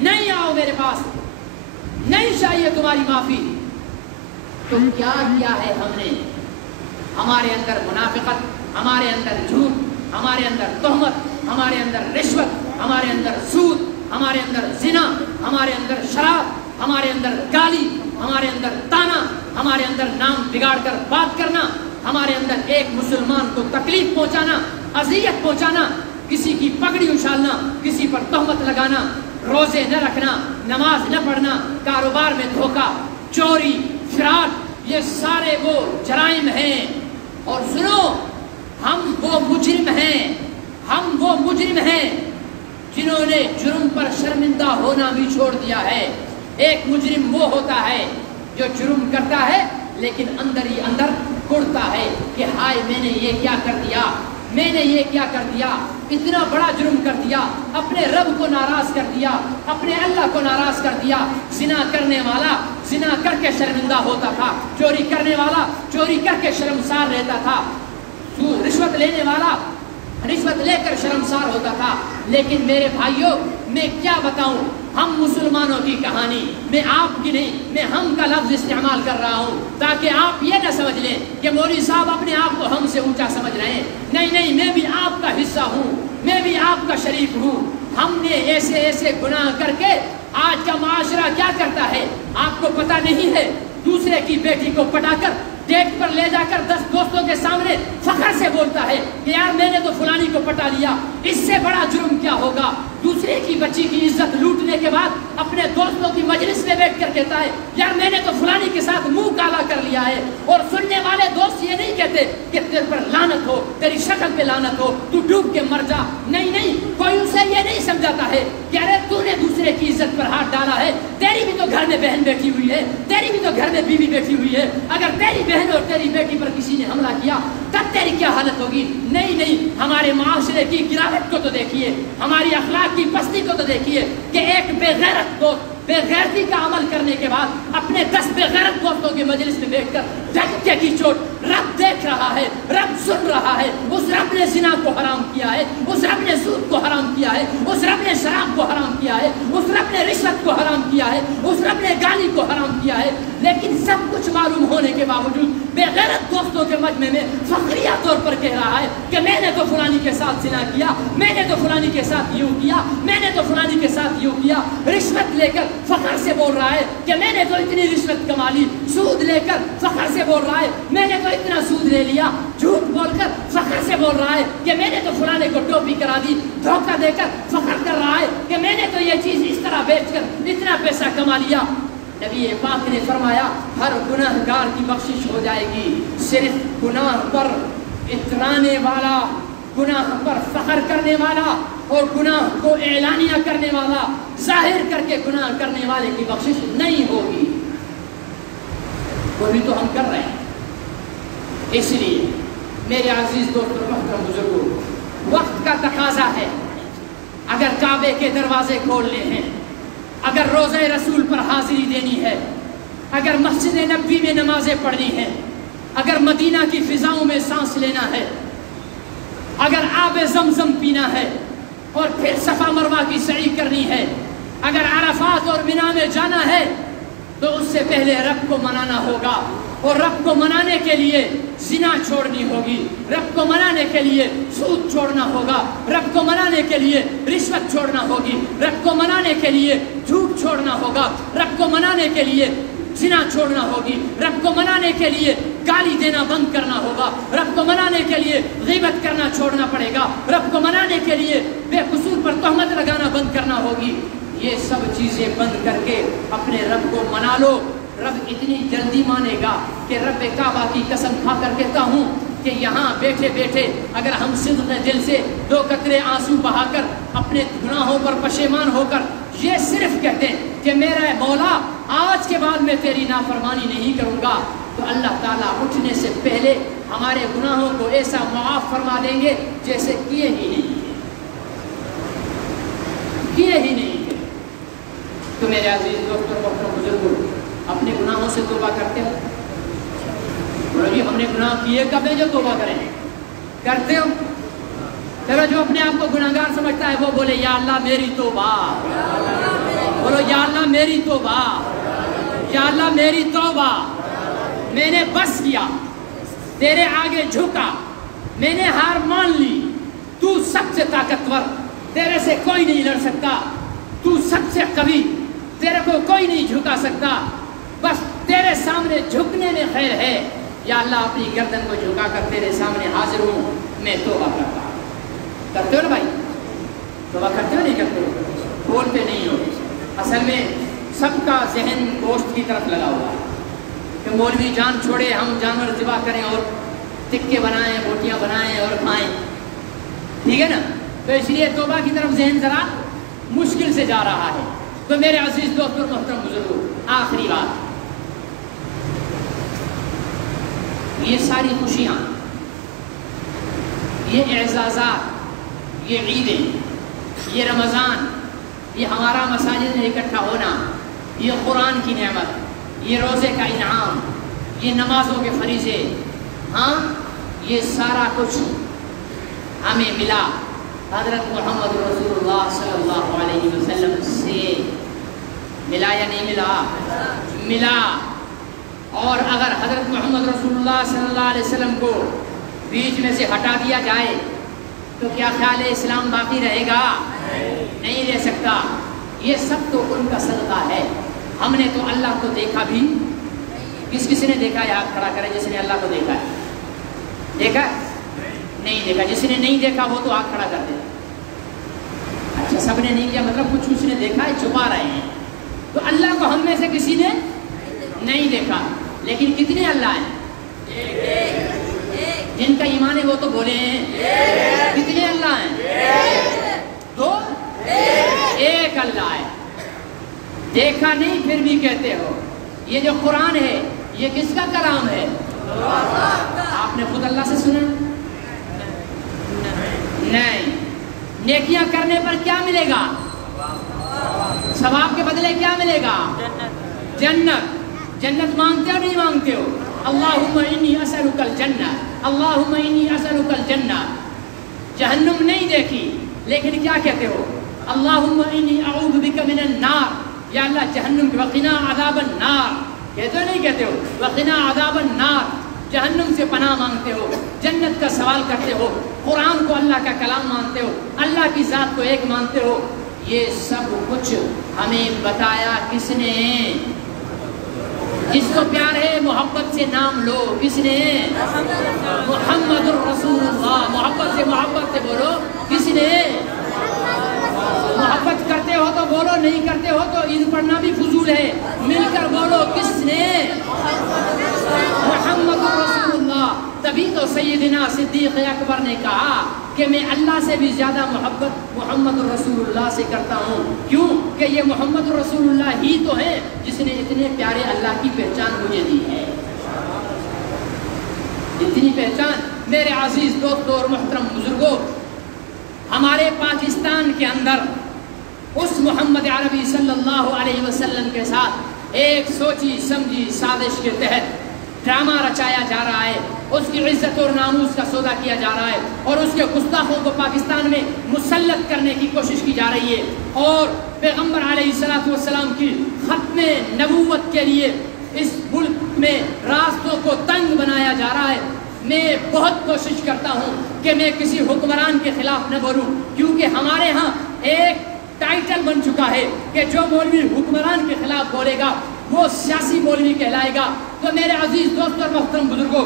نہیں آؤ میرے پاس، نہیں چاہیے تمہاری معافی، تو کیا کیا ہے ہم نے؟ ہمارے اندر منافقت، ہمارے اندر جھوٹ، ہمارے اندر تہمت، ہمارے اندر رشوت، ہمارے اندر سود، ہمارے اندر زنا، ہمارے اندر شراب، ہمارے اندر گالی، ہمارے اندر تانا، ہمارے اندر نام بگاڑ کر بات کرنا، ہمارے اندر ایک مسلمان کو تکلیف پہنچانا، اذیت پہنچانا، کسی کی پگڑی اچھالنا، کسی پر تہمت لگانا، روزے نہ رکھنا، نماز نہ پڑھنا، کاروبار میں دھوکہ، چوری، فراڈ، یہ سارے وہ جرائم ہیں۔ اور سنو، ہم وہ مجرم ہیں، ہم وہ مجرم ہیں جنہوں نے جرم پر شرمندہ ہونا بھی چھوڑ دیا ہے۔ ایک مجرم وہ ہوتا ہے جو جرم کرتا ہے لیکن اندر ہی اندر کڑتا ہے کہ ہائے میں نے یہ کیا کر دیا، میں نے یہ کیا کر دیا، اتنا بڑا جرم کر دیا، اپنے رب کو ناراض کر دیا، اپنے اللہ کو ناراض کر دیا۔ زنا کرنے والا زنا کر کے شرمندہ ہوتا تھا، چوری کرنے والا چوری کر کے شرمسار رہتا تھا، رشوت لینے والا رشوت لے کر شرمسار ہوتا تھا۔ لیکن میرے بھائیوں میں کیا بتاؤں، ہم مسلمانوں کی کہانی، میں آپ کی نہیں، میں ہم کا لفظ استعمال کر رہا ہوں تاکہ آپ یہ نہ سمجھ لیں کہ مولوی صاحب اپنے آپ کو ہم سے اونچا سمجھ رہے ہیں۔ نہیں نہیں، میں بھی آپ کا حصہ ہوں، میں بھی آپ کا شریک ہوں۔ ہم نے ایسے ایسے گناہ کر کے آج کا معاشرہ کیا کرتا ہے آپ کو پتہ نہیں ہے؟ دوسرے کی بیٹی کو پٹا کر ڈیٹ پر لے جا کر 10 دوستوں کے سامنے فخر سے بولتا ہے کہ یار میں نے تو فلانی کو پٹا لیا۔ اس سے بڑا جرم کیا ہوگا؟ دوسرے کی بچی کی عزت لوٹنے کے بعد اپنے دوستوں کی مجلس میں بیٹھ کر کہتا ہے یار میں نے تو فلانی کے ساتھ منہ کالا کر لیا ہے، اور سننے والے دوست یہ نہیں کہتے کہ تیرے پر لعنت ہو، تیری شکل پہ لعنت ہو، تو ڈوب کے مر جا۔ نہیں نہیں، کوئی اسے یہ نہیں سمجھاتا ہے کہ ارے تو نے دوسرے کی عزت پر ہاتھ ڈالا ہے، تیری بھی تو گھر میں بہن بیٹھی ہوئی ہے، تیری بھی تو گھر میں بیوی بیٹھی ہوئی ہے، اگر تیری بہن اور تیری بیٹی پر کسی نے حملہ کیا تب تیری کیا حالت ہوگی؟ نہیں نہیں، ہمارے معاشرے کی گراوٹ کو تو دیکھیے، ہماری اخلاق کی پستی کو تو دیکھیے کہ ایک بے غیرت دوست بے غیرتی کا عمل کرنے کے بعد اپنے 10 بے غیرت دوستوں کے مجلس میں بیٹھ کر دھکے کی چوٹ رب دیکھ رہا ہے، رب سن رہا ہے۔ اس رب نے زنا کو حرام کیا ہے، اس رب نے سود کو حرام کیا ہے، اس رب نے شراب کو حرام کیا ہے، اس رب نے رشوت کو حرام کیا ہے، اس رب نے گالی کو حرام کیا ہے۔ لیکن سب کچھ معلوم ہونے کے باوجود بے غیرت دوستوں کے مجمع میں فخریہ طور پر کہہ رہا ہے کہ میں نے تو فلانی کے ساتھ زنا کیا، میں نے تو فلانی کے ساتھ یوں کیا، میں نے تو فلانی کے ساتھ یوں کیا۔ رشوت لے کر فخر سے بول رہا ہے کہ میں نے تو اتنی رشوت کما لی، سود لے کر فخر سے بول رہا ہے میں نے تو اتنا سود لے لیا، جھوٹ بول کر فخر سے بول رہا ہے کہ میں نے تو فلانے کو ٹوپی کرا دی، دھوکہ دے کر فخر کر رہا ہے کہ میں نے تو یہ چیز اس طرح بیچ کر اتنا پیسہ کما لیا۔ نبی پاک نے فرمایا ہر گناہ گار کی بخشش ہو جائے گی، صرف گناہ پر اترانے والا، گناہ پر فخر کرنے والا اور گناہ کو اعلانیہ کرنے والا، ظاہر کر کے گناہ کرنے والے کی بخشش نہیں ہوگی۔ وہ بھی تو ہم کر رہے ہیں۔ اس لیے میرے عزیز دوست اور محترم بزرگوں، وقت کا تقاضا ہے، اگر کعبے کے دروازے کھولنے ہیں، اگر روزہ رسول پر حاضری دینی ہے، اگر مسجد نبوی میں نمازیں پڑھنی ہیں، اگر مدینہ کی فضاؤں میں سانس لینا ہے، اگر آب زمزم پینا ہے، اور پھر صفا مروہ کی سعی کرنی ہے. اگر عرفات اور مینا میں جانا ہے تو اس سے پہلے رب کو منانا ہوگا, اور رب کو منانے کے لیے زنا چھوڑنی ہوگی, رب کو منانے کے لیے سود چھوڑنا ہوگا, رب کو منانے کے لیے رشوت چھوڑنا ہوگی, رب کو منانے کے لیے جھوٹ چھوڑنا ہوگا, رب کو منانے کے لیے زنا چھوڑنا ہوگی, رب کو منانے کے لیے گالی دینا بند کرنا ہوگا, رب کو منانے کے لیے غیبت کرنا چھوڑنا پڑے گا, رب کو منانے کے لیے بے قصور پر تہمت لگانا بند کرنا ہوگی. یہ سب چیزیں بند کر کے اپنے رب کو منا لو. رب اتنی جلدی مانے گا کہ رب کعبہ کی قسم کھا کر کہتا ہوں کہ یہاں بیٹھے بیٹھے اگر ہم صدق دل سے 2 قطرے آنسو بہا کر اپنے گناہوں پر پشیمان ہو کر یہ صرف کہتے ہیں کہ میرا مولا آج کے بعد میں تیری نافرمانی نہیں کروں گا, تو اللہ تعالیٰ اٹھنے سے پہلے ہمارے گناہوں کو ایسا معاف فرما دیں گے جیسے کیے ہی نہیں تھے. تو میرے عزیز دوستوں محترم بزرگوں, اپنے گناہوں سے توبہ کرتے ہو؟ بولو جی ہم نے گناہ کیے کب ہے جو توبہ کریں؟ کرتے ہو؟ چلو جو اپنے آپ کو گناہگار سمجھتا ہے وہ بولے یا اللہ میری توبہ. بولو یا اللہ میری توبہ, یا اللہ میری توبہ. میں نے بس کیا, تیرے آگے جھکا, میں نے ہار مان لی. تو سب سے طاقتور, تیرے سے کوئی نہیں لڑ سکتا. تو سب سے قوی, تیرے کو کوئی نہیں جھکا سکتا. بس تیرے سامنے جھکنے میں خیر ہے. یا اللہ اپنی گردن کو جھکا کر تیرے سامنے حاضر ہوں, میں توبہ کرتا ہوں. کرتے ہو نا بھائی؟ توبہ کرتے ہو نہیں کرتے ہو؟ بولتے نہیں ہو. اصل میں سب کا ذہن گوشت کی طرف لگا ہوا ہے کہ مولوی جان چھوڑے, ہم جانور ذبح کریں اور ٹکے بنائیں, بوٹیاں بنائیں اور کھائیں. ٹھیک ہے نا؟ تو اس لیے توبہ کی طرف ذہن ذرا مشکل سے جا رہا ہے. تو میرے عزیز دوستوں محترم بزرگوں, آخری بات, یہ ساری خوشیاں, یہ اعزازات, یہ عیدیں, یہ رمضان, یہ ہمارا مساجد میں اکٹھا ہونا, یہ قرآن کی نعمت, یہ روزے کا انعام, یہ نمازوں کے فریضے, ہاں یہ سارا کچھ ہمیں ملا حضرت محمد رسول اللہ صلی اللہ علیہ وسلم سے. ملا یا نہیں ملا؟ ملا. اور اگر حضرت محمد رسول اللہ صلی اللہ علیہ وسلم کو بیچ میں سے ہٹا دیا جائے تو کیا خیال ہے اسلام باقی رہے گا؟ نہیں رہ سکتا. یہ سب تو ان کا صدقہ ہے. ہم نے تو اللہ کو دیکھا بھی, کس نے دیکھا ہے ہاتھ کھڑا کرے جس نے اللہ کو دیکھا ہے؟ دیکھا نہیں دیکھا. جس نے نہیں دیکھا وہ تو ہاتھ کھڑا کر دے. اچھا سب نے نہیں کیا مطلب کچھ اس نے دیکھا ہے, چھپا رہے ہیں. تو اللہ کو ہم میں سے کسی نے نہیں دیکھا, لیکن کتنے اللہ ہیں؟ جن کا ایمان ہے وہ تو بولے ہیں. کتنے اللہ ہیں؟ دو, ایک اللہ ہے. دیکھا نہیں پھر بھی کہتے ہو. یہ جو قرآن ہے یہ کس کا کلام ہے؟ آپ نے خود اللہ سے سنا؟ نہیں. نیکیاں کرنے پر کیا ملے گا؟ ثواب کے بدلے کیا ملے گا؟ جنت. جنت مانگتے ہو نہیں مانگتے ہو؟ اللہم انی اسألک الجنہ, اللہم انی اسألک الجنہ. جہنم نہیں دیکھی لیکن کیا کہتے ہو؟ اللہم انی اعوذ بک من النار. یا اللہ جہنم وقنا عذاب النار کہتے ہو نہیں کہتے ہو؟ وقنا عذاب النار. جہنم سے پناہ مانگتے ہو, جنت کا سوال کرتے ہو, قرآن کو اللہ کا کلام مانتے ہو, اللہ کی ذات کو ایک مانتے ہو. یہ سب کچھ ہمیں بتایا کس نے؟ جس کو پیار ہے محبت سے نام لو. کس نے؟ محمد الرسول اللہ. محبت سے بولو. کس نے؟ محبت کرتے ہو تو بولو, نہیں کرتے ہو تو عید پڑھنا بھی فضول ہے. مل کر بولو. کس نے؟ محمد الرسول اللہ. تبھی تو سیدنا صدیق اکبر نے کہا کہ میں اللہ سے بھی زیادہ محبت محمد الرسول اللہ سے کرتا ہوں. کیوں کہ یہ محمد الرسول اللہ ہی تو ہے جس نے اتنے پیارے اللہ کی پہچان مجھے دی ہے. اتنی پہچان. میرے عزیز دوستوں اور محترم بزرگوں, ہمارے پاکستان کے اندر اس محمد عربی صلی اللہ علیہ وسلم کے ساتھ ایک سوچی سمجھی سازش کے تحت ڈرامہ رچایا جا رہا ہے. اس کی عزت اور ناموس کا سودا کیا جا رہا ہے اور اس کے گستاخوں کو پاکستان میں مسلط کرنے کی کوشش کی جا رہی ہے اور پیغمبر علیہ السلام کی ختم نبوت کے لیے اس ملک میں راستوں کو تنگ بنایا جا رہا ہے۔ میں بہت کوشش کرتا ہوں کہ میں کسی حکمران کے خلاف نہ بولوں، کیونکہ ہمارے ہاں ایک ٹائٹل بن چکا ہے کہ جو مولوی حکمران کے خلاف بولے گا وہ سیاسی مولوی کہلائے گا۔ تو میرے عزیز دوستوں اور محترم بزرگوں،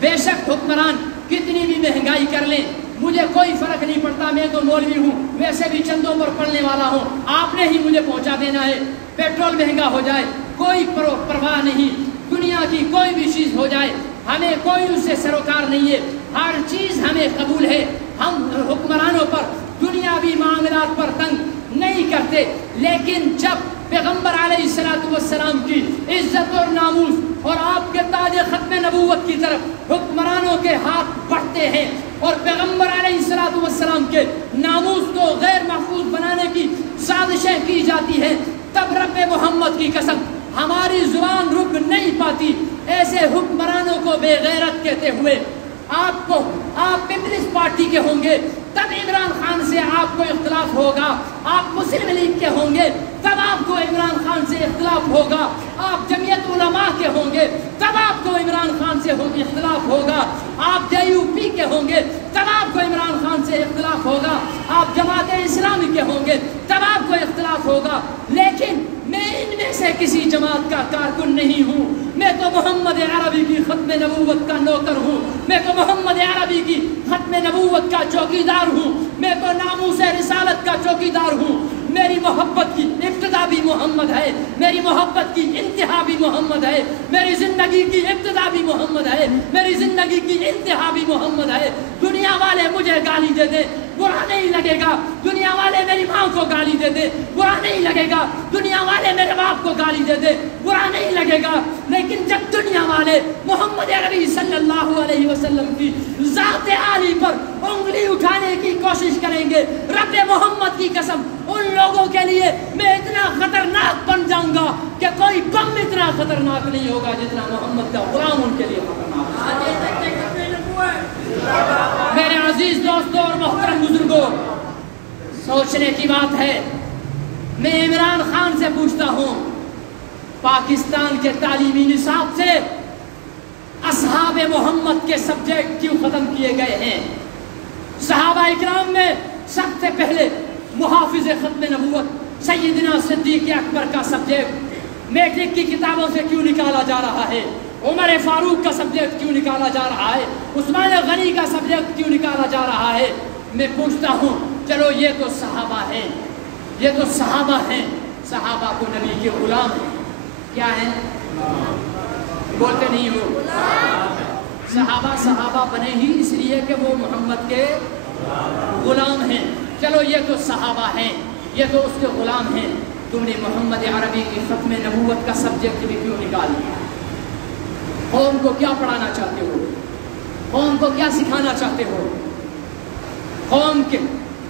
بے شک حکمران کتنی بھی مہنگائی کر لیں مجھے کوئی فرق نہیں پڑتا، میں تو مولوی ہوں، ویسے بھی چندوں پر پڑھنے والا ہوں، آپ نے ہی مجھے پہنچا دینا ہے۔ پیٹرول مہنگا ہو جائے کوئی پرواہ نہیں، دنیا کی کوئی بھی چیز ہو جائے ہمیں کوئی اس سے سروکار نہیں ہے، ہر چیز ہمیں قبول ہے۔ ہم حکمرانوں پر دنیاوی معاملات پر تنگ نہیں کرتے، لیکن جب پیغمبر علیہ السلام کی عزت اور ناموس اور آپ کے تاج ختم نبوت کی طرف حکمرانوں کے ہاتھ بڑھتے ہیں اور پیغمبر علیہ السلام کے ناموس کو غیر محفوظ بنانے کی سازشیں کی جاتی ہیں، تب رب محمد کی قسم ہماری زبان رک نہیں پاتی ایسے حکمرانوں کو بے غیرت کہتے ہوئے۔ آپ پیپلز پارٹی کے ہوں گے تب عمران خان سے آپ کو اختلاف ہوگا، آپ مسلم لیگ کے ہوں گے تب آپ کو عمران خان سے اختلاف ہوگا، آپ جمعیت علماء کے ہوں گے تب آپ کو عمران خان سے اختلاف ہوگا، آپ JUP کے ہوں گے تب آپ کو عمران خان سے اختلاف ہوگا، آپ جماعت اسلامی کے ہوں گے تب آپ کو اختلاف ہوگا، لیکن میں ان میں سے کسی جماعت کا کارکن نہیں ہوں، میں تو محمد عربی کی ختم نبوت کا نوکر ہوں، میں تو محمد عربی کی ختم نبوت کا چوکیدار ہوں، میں تو ناموس رسالت کا چوکیدار ہوں۔ میری محبت کی ابتدا بھی محمد ہے، میری محبت کی انتہا بھی محمد ہے، میری زندگی کی ابتدا بھی محمد ہے، میری زندگی کی انتہا بھی محمد ہے۔ دنیا والے مجھے گالی دے دیں برا نہیں لگے گا، دنیا والے میری ماں کو گالی دے دیں برا نہیں لگے گا، دنیا والے میرے باپ کو گالی دے دیں برا نہیں لگے گا، لیکن جب دنیا والے محمد عربی صلی اللہ علیہ وسلم کی ذات عالی پر انگلی اٹھانے کی کوشش کریں گے، رب محمد کی قسم ان لوگوں کے لیے میں اتنا خطرناک بن جاؤں گا کہ کوئی بم اتنا خطرناک نہیں ہوگا جتنا محمد کا غلام ان کے لیے خطرناک ہے۔ میرے عزیز دوستوں اور محترم بزرگوں، سوچنے کی بات ہے، میں عمران خان سے پوچھتا ہوں پاکستان کے تعلیمی نصاب سے اصحاب محمد کے سبجیکٹ کیوں ختم کیے گئے ہیں؟ صحابہ اکرام میں سب سے پہلے محافظ ختم نبوت سیدنا صدیق اکبر کا سبجیکٹ میٹرک کی کتابوں سے کیوں نکالا جا رہا ہے؟ عمر فاروق کا سبجیکٹ کیوں نکالا جا رہا ہے؟ عثمان غنی کا سبجیکٹ کیوں نکالا جا رہا ہے؟ میں پوچھتا ہوں چلو یہ تو صحابہ ہیں، یہ تو صحابہ ہیں، صحابہ کو نبی کے غلام ہیں، کیا ہیں؟ بولتے نہیں ہو؟ صحابہ بنے ہی اس لیے کہ وہ محمد کے غلام ہیں۔ چلو یہ تو صحابہ ہیں، یہ تو اس کے غلام ہیں، تم نے محمد عربی کی ختم نبوت کا سبجیکٹ بھی کیوں نکال دیا؟ قوم کو کیا پڑھانا چاہتے ہو؟ قوم کو کیا سکھانا چاہتے ہو؟ قوم کے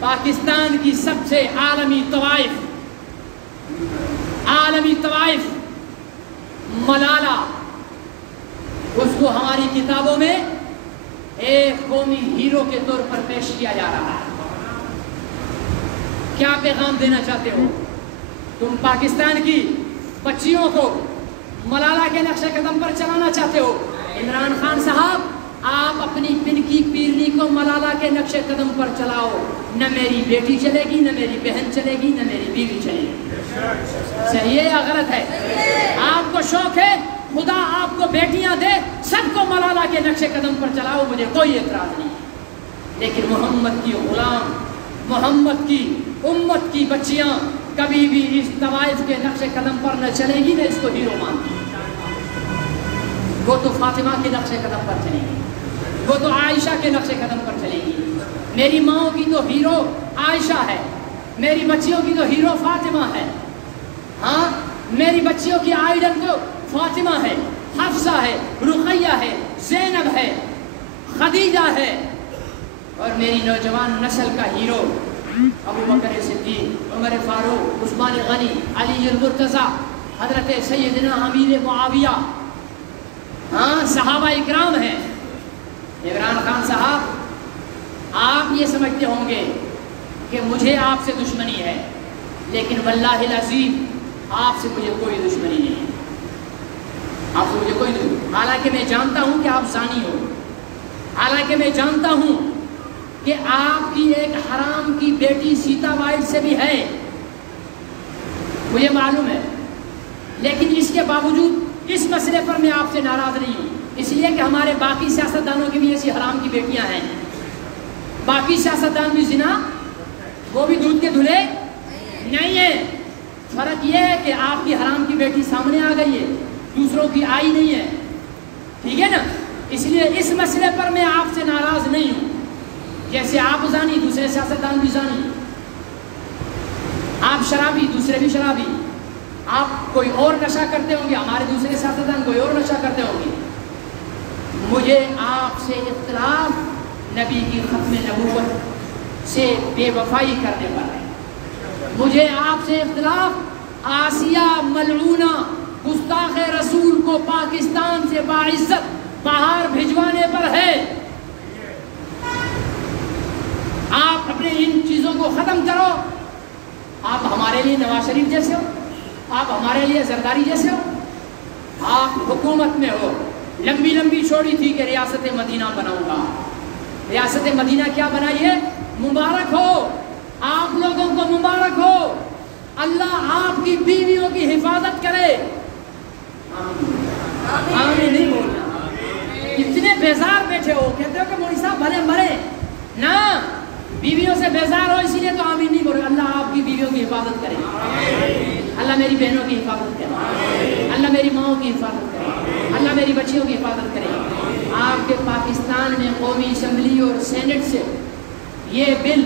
پاکستان کی سب سے عالمی طوائف ملالہ، اس کو ہماری کتابوں میں ایک قومی ہیرو کے طور پر پیش کیا جا رہا ہے۔ کیا پیغام دینا چاہتے ہو؟ تم پاکستان کی بچیوں کو ملالہ کے نقش قدم پر چلانا چاہتے ہو؟ عمران خان صاحب آپ اپنی پن کی پیرنی کو ملالہ کے نقش قدم پر چلاؤ، نہ میری بیٹی چلے گی، نہ میری بہن چلے گی، نہ میری بیوی چلے گی۔ صحیح ہے یا غلط ہے؟ آپ کو شوق ہے خدا آپ کو بیٹیاں دے، سب کو ملالہ کے نقش قدم پر چلاؤ، مجھے کوئی اعتراض نہیں، لیکن محمد کی غلام، محمد کی امت کی بچیاں کبھی بھی اس طوائف کے نقش قدم پر نہ چلے گی، نہ اس کو ہیرو مانتی۔ وہ تو فاطمہ کے نقش قدم پر چلے گی، وہ تو عائشہ کے نقش قدم پر چلے گی۔ میری ماں کی تو ہیرو عائشہ ہے، میری بچیوں کی تو ہیرو فاطمہ ہے۔ ہاں میری بچیوں کی آئیڈل تو فاطمہ ہے، حفصہ ہے، رقیہ ہے، زینب ہے، خدیجہ ہے، اور میری نوجوان نسل کا ہیرو ابو بکر صدیق، عمر فاروق، عثمان غنی، علی المرتضیٰ، حضرت سیدنا امیر معاویہ، ہاں صحابہ اکرام ہیں۔ عمران خان صاحب آپ یہ سمجھتے ہوں گے کہ مجھے آپ سے دشمنی ہے، لیکن واللہ العظیم آپ سے مجھے کوئی دشمنی نہیں ہے، آپ سے مجھے کوئی دشمنی، حالانکہ میں جانتا ہوں کہ آپ زانی ہو، حالانکہ میں جانتا ہوں کہ آپ کی ایک حرام کی بیٹی سیتا وائٹ سے بھی ہے، مجھے معلوم ہے، لیکن اس کے باوجود اس مسئلے پر میں آپ سے ناراض نہیں ہوں، اس لیے کہ ہمارے باقی سیاستدانوں کی بھی ایسی حرام کی بیٹیاں ہیں، باقی سیاستدان بھی زنا، وہ بھی دودھ کے دھلے نہیں ہیں، فرق یہ ہے کہ آپ کی حرام کی بیٹی سامنے آ گئی ہے، دوسروں کی آئی نہیں ہے، ٹھیک ہے نا؟ اس لیے اس مسئلے پر میں آپ سے ناراض نہیں ہوں، جیسے آپ زانی دوسرے سیاستدان بھی زانی، آپ شرابی دوسرے بھی شرابی، آپ کوئی اور نشہ کرتے ہوں گے، ہمارے دوسرے سیاستدان کوئی اور نشہ کرتے ہوں گے، مجھے آپ سے اختلاف نبی کی ختم نبوت سے بے وفائی کرنے پر ہے، مجھے آپ سے اختلاف آسیہ ملعونہ گستاخ رسول کو پاکستان سے باعزت باہر بھجوانے پر ہے، آپ اپنے ان چیزوں کو ختم کرو، آپ ہمارے لیے نواز شریف جیسے ہو، آپ ہمارے لیے زرداری جیسے ہو، آپ حکومت میں ہو، لمبی لمبی چھوڑی تھی کہ ریاست مدینہ بناؤں گا، ریاست مدینہ کیا بنائی ہے؟ مبارک ہو آپ لوگوں کو، مبارک ہو، اللہ آپ کی بیویوں کی حفاظت کرے، آمین نہیں بولنا، اتنے بیزار بیٹھے ہو، کہتے ہو کہ مولوی صاحب بھلے مرے نا، بیویوں سے بیزار ہو اسی لیے تو آمین نہیں بولے، اللہ آپ کی بیویوں کی حفاظت کرے، اللہ میری بہنوں کی حفاظت کرے، اللہ میری ماؤں کی حفاظت کرے، اللہ میری بچیوں کی حفاظت کرے، آپ کے پاکستان میں قومی اسمبلی اور سینٹ سے یہ بل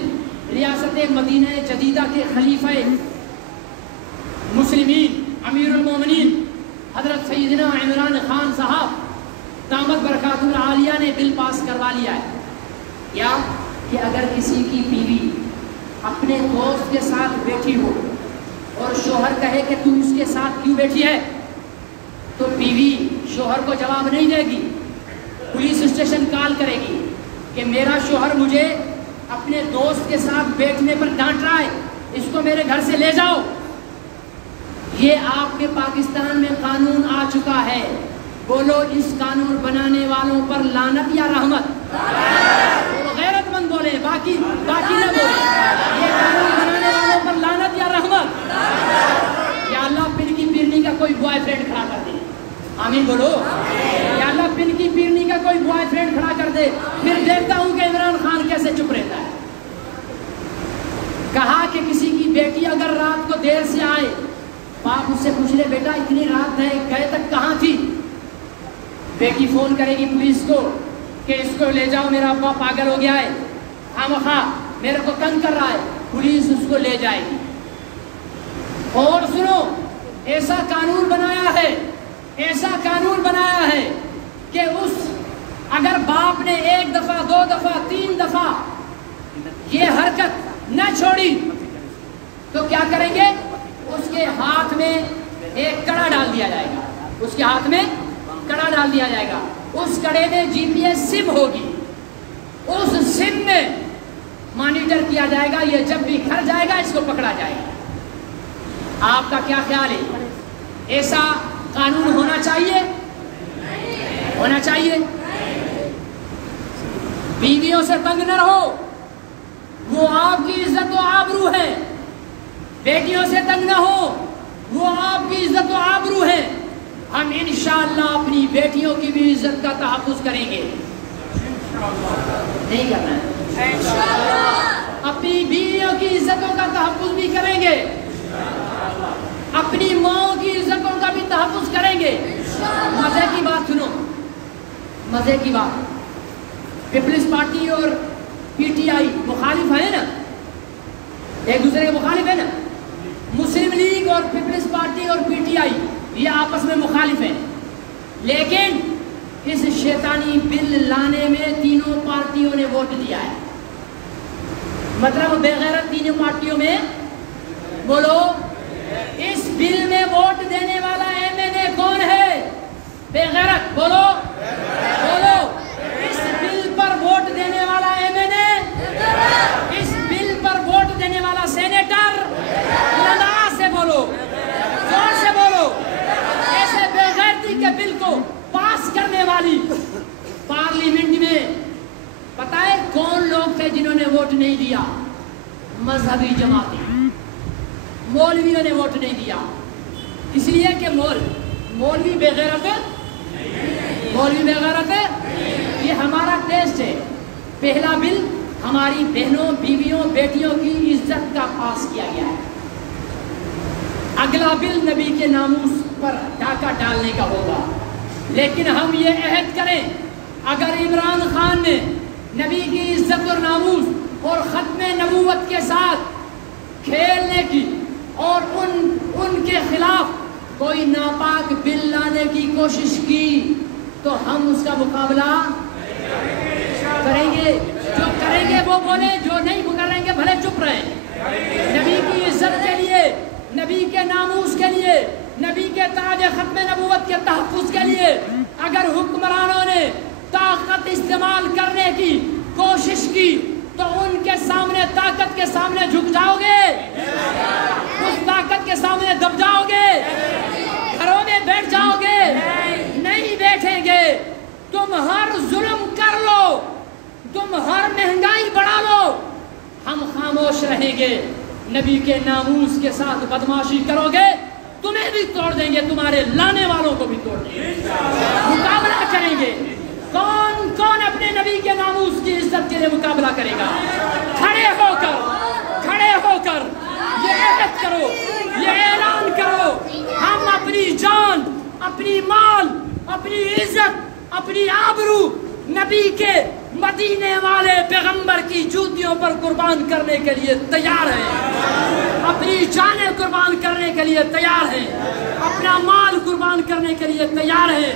ریاست مدینہ جدیدہ کے خلیفہ مسلمین امیر المومنین حضرت سیدنا عمران خان صاحب دامت برکاتہ العالیہ نے بل پاس کروا لیا ہے، کیا کہ اگر کسی کی بیوی اپنے دوست کے ساتھ بیٹھی ہو اور شوہر کہے کہ تم اس کے ساتھ کیوں بیٹھی ہے، تو بیوی شوہر کو جواب نہیں دے گی، پولیس اسٹیشن کال کرے گی کہ میرا شوہر مجھے اپنے دوست کے ساتھ بیٹھنے پر ڈانٹ رہا ہے، اس کو میرے گھر سے لے جاؤ، یہ آپ کے پاکستان میں قانون آ چکا ہے، بولو اس قانون بنانے والوں پر لعنت یا رحمت؟ غیرت مند بولے، باقی نہ بولے، یہ قانون بنانے والوں پر لعنت یا رحمت؟ یا اللہ پن کی پیرنی کا کوئی بوائے فرینڈ کھڑا کر دے، آمین بولو، یا اللہ پن کی پیرنی کا کوئی بوائے فرینڈ کھڑا کر دے، پھر دیکھتا ہوں کہ عمران خان کیسے چپ رہتا ہے۔ کہا کہ کسی کی بیٹی اگر رات کو دیر سے آئے، باپ اس سے پوچھ لے بیٹا اتنی رات ہے گئے تک کہاں تھی، بیٹی فون کرے گی پولیس کو کہ اس کو لے جاؤ میرا ابا پاگل ہو گیا ہے، خامخواہ میرے کو تنگ کر رہا ہے، پولیس اس کو لے جائے گی۔ اور سنو، ایسا قانون بنایا ہے، ایسا قانون بنایا ہے کہ اگر باپ نے ایک دفعہ، دو دفعہ، تین دفعہ یہ حرکت نہ چھوڑی تو کیا کریں گے؟ اس کے ہاتھ میں ایک کڑا ڈال دیا جائے گا، اس کے ہاتھ میں کڑا ڈال دیا جائے گا، اس کڑے میں جی پی ایس سم ہوگی، اس سم میں مانیٹر کیا جائے گا، یہ جب بھی گھر جائے گا اس کو پکڑا جائے گا۔ آپ کا کیا خیال ہے؟ ایسا قانون ہونا چاہیے؟ ہونا چاہیے؟ بیویوں سے تنگ نہ رہو، وہ آپ کی عزت و آبرو ہے، بیٹیوں سے تنگ نہ ہو، وہ آپ کی عزت و آبرو ہے، ہم انشاءاللہ اپنی بیٹیوں کی بھی عزت کا تحفظ کریں گے، نہیں کرنا ہے، اپنی بیویوں کی عزتوں کا تحفظ بھی کریں گے، اپنی ماں کی عزتوں کا بھی تحفظ کریں گے۔ مزے کی بات سنو، مزے کی بات، پیپلز پارٹی اور پی ٹی آئی مخالف ہے نا، ایک دوسرے کے مخالف ہے نا، مسلم لیگ اور پیپلز پارٹی اور پی ٹی آئی یہ آپس میں مخالف ہیں، لیکن اس شیطانی بل لانے میں تینوں پارٹیوں نے ووٹ دیا ہے، مطلب بے غیرت تینوں پارٹیوں میں، بولو اس بل میں ووٹ دینے والا ایم این اے کون ہے؟ بے غیرت، بولو بولو، اس بل ہیں جنہوں نے ووٹ نہیں دیا؟ مذہبی جماعتیں، مولویوں نے ووٹ نہیں دیا، اس لیے کہ مولوی بے غیرت ہے، مولوی بے غیرت ہے۔ یہ ہمارا ٹیسٹ ہے۔ پہلا بل ہماری بہنوں، بیویوں، بیٹیوں کی عزت کا پاس کیا گیا ہے۔ اگلا بل نبی کے ناموس پر ڈاکہ ڈالنے کا ہوگا، لیکن ہم یہ عہد کریں اگر عمران خان نے نبی کی عزت اور ناموس اور ختم نبوت کے ساتھ کھیلنے کی اور ان کے خلاف کوئی ناپاک بل لانے کی کوشش کی تو ہم اس کا مقابلہ کریں گے۔ جو کریں گے وہ بولیں، جو نہیں کریں گے بھلے چپ رہیں۔ نبی کی عزت کے لیے، نبی کے ناموس کے لیے، نبی کے تاج ختم نبوت کے تحفظ کے لیے اگر حکمرانوں نے طاقت استعمال کرنے کی کوشش کی تو ان کے سامنے، طاقت کے سامنے جھک جاؤ گے؟ اس طاقت کے سامنے دب جاؤ گے؟ گھروں میں بیٹھ جاؤ گے؟ نہیں بیٹھیں گے۔ تم ہر ظلم کر لو، تم ہر مہنگائی بڑھا لو، ہم خاموش رہیں گے۔ نبی کے ناموس کے ساتھ بدماشی کرو گے، تمہیں بھی توڑ دیں گے، تمہارے لانے والوں کو بھی توڑ دیں گے۔ مقابلہ کریں گے۔ کون اپنے نبی کے ناموس کی عزت کے لیے مقابلہ کرے گا؟ کھڑے ہو کر یہ عہد کرو، یہ اعلان کرو، ہم اپنی جان، اپنی مال، اپنی عزت، اپنی آبرو نبی کے مدینے والے پیغمبر کی جوتیوں پر قربان کرنے کے لیے تیار ہیں، اپنی جانیں قربان کرنے کے لیے تیار ہیں، اپنا مال قربان کرنے کے لیے تیار ہیں،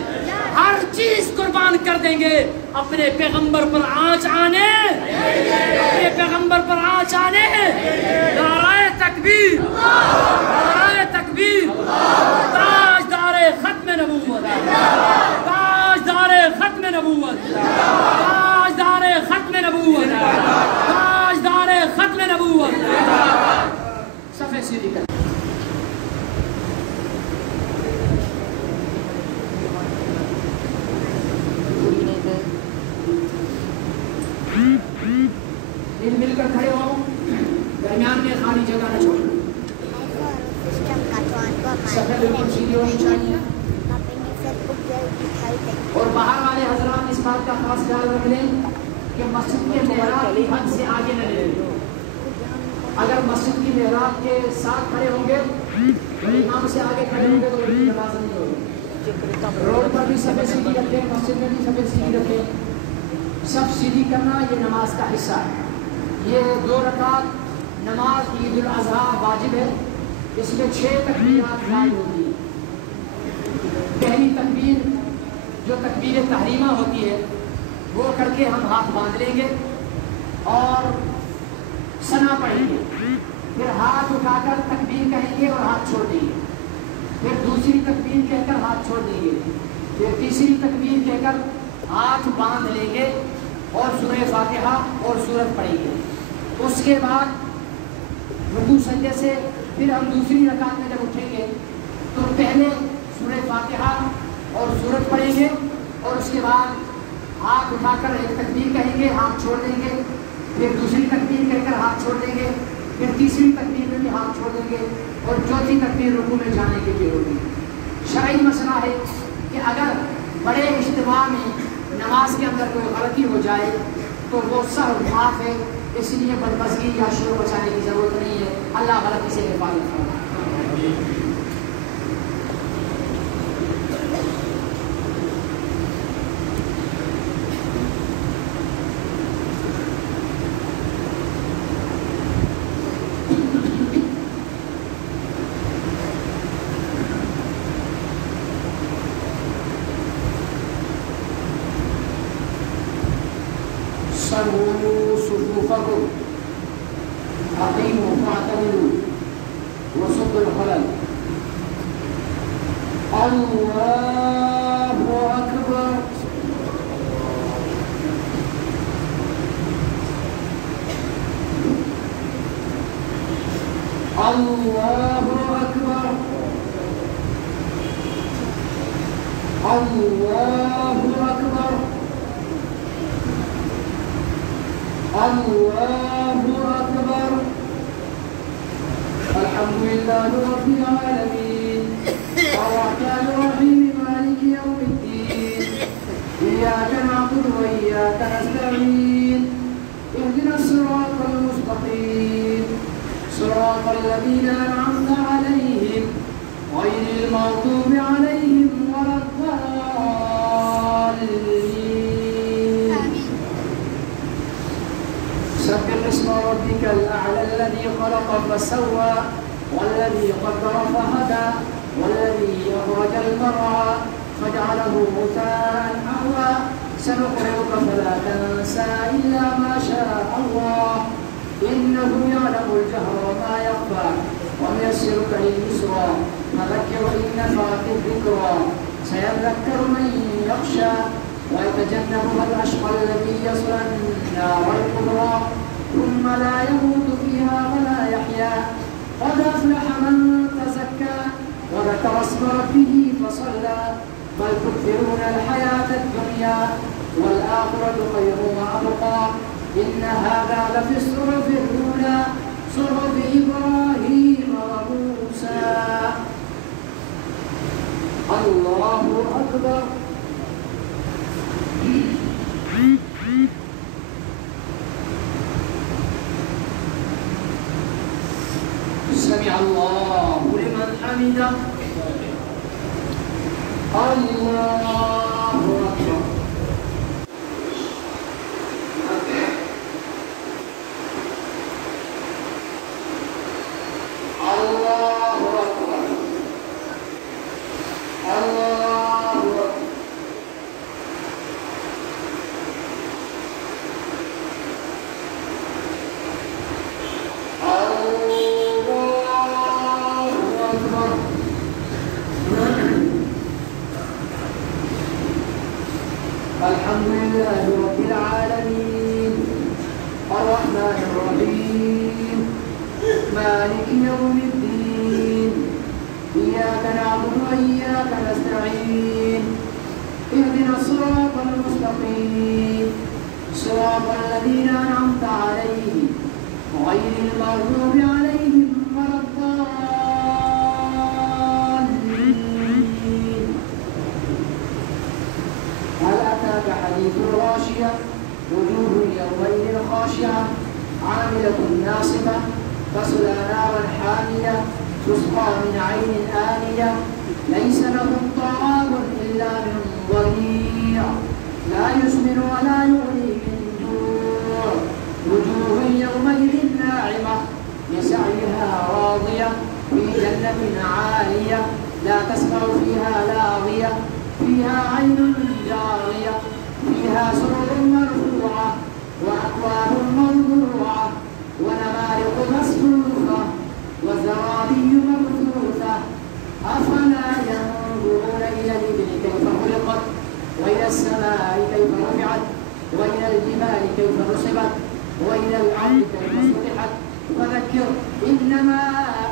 ہر چیز قربان کر دیں گے اپنے پیغمبر پر آنچ آنے، اپنے پیغمبر پر آنچ آنے۔ نعرہ تکبیر، نعرہ تکبیر، تاجدار ختم نبوت، تاجدار ختم نبوت، تاجدار ختم نبوت، تاجدار ختم نبوت۔ صفحے سیدھی کر۔ مل کر کھڑے ہو، درمیان میں خالی جگہ نہ چھوڑو، صفحے بالکل سیدھی ہونی چاہیے۔ اور باہر والے حضرات اس بات کا خاص خیال رکھ لیں کہ مسجد کے محراب کی حد سے آگے نہ لے لیں۔ اگر مسجد کی محراب کے ساتھ کھڑے ہوں گے، امام سے آگے کھڑے ہوں گے تو ان کی نماز نہیں ہوگی۔ روڈ پر بھی صفحے سیدھی رکھیں، مسجد میں بھی صفحے سیدھی رکھیں۔ سب سیدھی کرنا یہ نماز کا حصہ ہے۔ یہ 2 رکعت نماز عید الاضحیٰ واجب ہے، اس میں 6 تکبیرات زائد ہوتی ہیں۔ پہلی تکبیر جو تکبیر تحریمہ ہوتی ہے وہ کر کے ہم ہاتھ باندھ لیں گے اور ثنا پڑھیں گے، پھر ہاتھ اٹھا کر تکبیر کہیں گے اور ہاتھ چھوڑ دیں گے، پھر دوسری تکبیر کہہ کر ہاتھ چھوڑ دیں گے، پھر تیسری تکبیر کہہ کر ہاتھ باندھ لیں گے اور سورہ فاتحہ اور سورت پڑھیں گے۔ اس کے بعد رکوع سجدے سے پھر ہم دوسری رکعت میں جب اٹھیں گے تو پہلے سورہ فاتحہ اور سورت پڑھیں گے اور اس کے بعد ہاتھ اٹھا کر ایک تکبیر کہیں گے، ہاتھ چھوڑ دیں گے، پھر دوسری تکبیر کہہ کر ہاتھ چھوڑ دیں گے، پھر تیسری تکبیر میں بھی ہاتھ چھوڑ دیں گے اور چوتھی تکبیر رکوع میں جانے کے لیے ہوگی۔ شرعی مسئلہ ہے کہ اگر بڑے اجتماع میں نماز کے اندر کوئی غلطی ہو جائے تو وہ سہو معاف ہے، اس لیے بدمزگی یا شور بچانے کی ضرورت نہیں ہے۔ اللہ غلطی سے حفاظت فرمائے۔ سووا صفوفكم أقيموا واعتدلوا وسدوا الخلل۔ الله أكبر۔ الله أكبر۔ الله أكبر۔ الله أكبر. الحمد لله رب العالمين الرحمن الرحيم مالك يوم الدين إياك نعبد وإياك نستعين اهدنا الصراط المستقيم صراط الذين أنعمت عليهم غير المغضوب عليهم ولا الضالين. سبح اسم ربك الأعلى الذي خلق فسوى والذي قدر فهدى والذي أخرج المرعى فجعله غثاء أحوى سنقرئك فلا تنسى إلا ما شاء الله إنه يعلم الجهر وما يخفى ونيسرك لليسرى فذكر إن نفعت الذكرى سيذكر من يخشى ويتجنبها الأشقى الذي يصلى النار الكبرى ثم لا يموت فيها ولا يحيا قد أفلح من تزكى وذكر اسم ربه فصلى بل تؤثرون الحياة الدنيا والآخرة خير وأبقى إن هذا لفي الصحف الأولى صحف إبراهيم وموسى. الله أكبر. سمع الله لمن حمده. الله أكبر. الحمد لله رب العالمين الرحمن الرحيم مالك يوم الدين إياك نعبد وإياك نستعين اهدنا الصراط المستقيم صراط الذين أنعمت عليهم غير المغضوب عليهم ولا الضالين. هل أتاك حديث الغاشية وجوه يومئذ خاشعة عاملة ناصبة تصلى نارا حامية تسقى من عين آنية ليس لهم طعام إلا من ضريع لا يسمن ولا يغني من جوع وجوه يومئذ ناعمة لسعيها راضية في جنة عالية لا تسمع فيها لاغية فيها عين جارية فيها سرر مرفوعة وأكواب موضوعة ونمارق مصفوفة وزرابي مبثوثة أفلا ينظرون إلى الإبل كيف خلقت وإلى السماء كيف رفعت وإلى الجبال كيف نصبت وإلى الأرض كيف سطحت فذكر إنما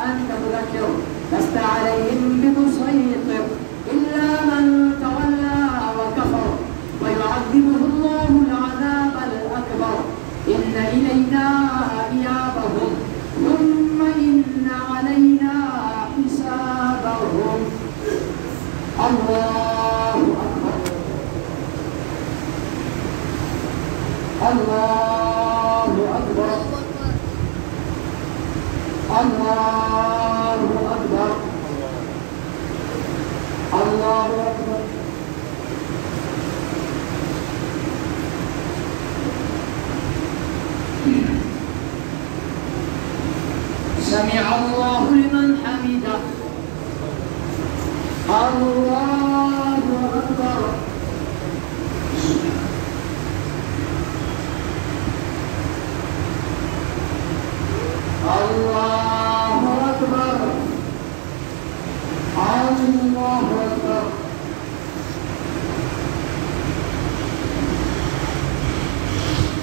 أنت مذكر لست عليهم بمسيطر إلا من تولى وكفر ويعذبه الله العذاب الأكبر إن إلينا إيابهم ثم إن علينا حسابهم. الله أكبر. الله أكبر. الله أكبر. الله أكبر. سمع الله لمن حمده. الله أكبر. الله أكبر. الله أكبر.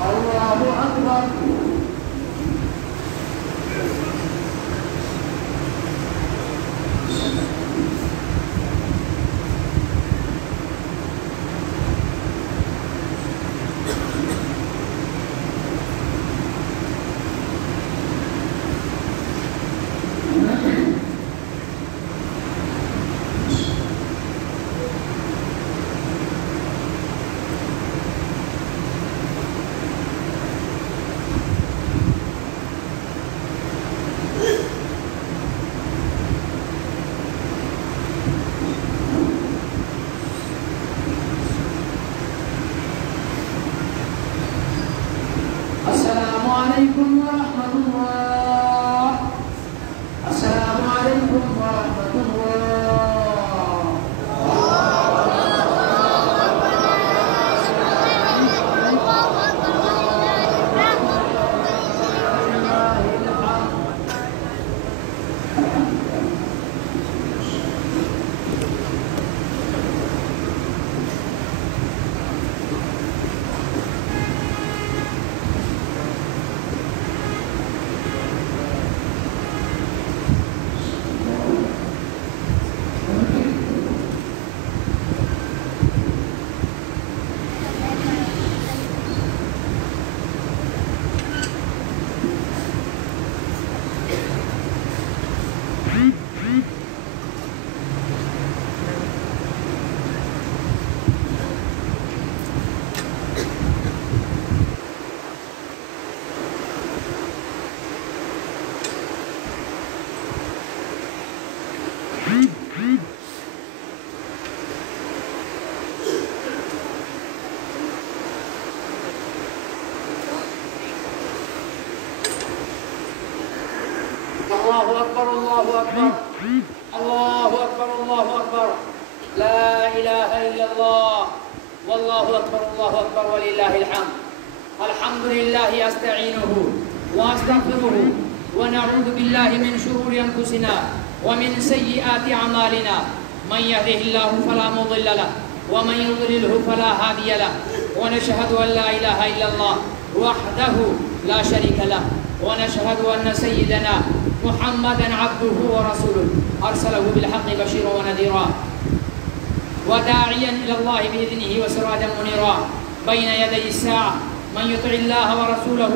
الله أكبر. عليكم ورحمة الله. السلام عليكم ورحمة الله. الله أكبر الله أكبر الله أكبر الله أكبر لا إله إلا الله والله أكبر الله أكبر ولله الحمد. الحمد لله أستعينه وأستغفره ونعوذ بالله من شرور أنفسنا ومن سيئات أعمالنا. من يهده الله فلا مضل له ومن يضلله فلا هادي له. ونشهد أن لا إله إلا الله وحده لا شريك له. ونشهد أن سيدنا محمدًا عبده ورسوله أرسله بالحق بشيرا ونذيرا وداعيا إلى الله بإذنه وسراجا منيرا بين يدي الساعة. من يطع الله ورسوله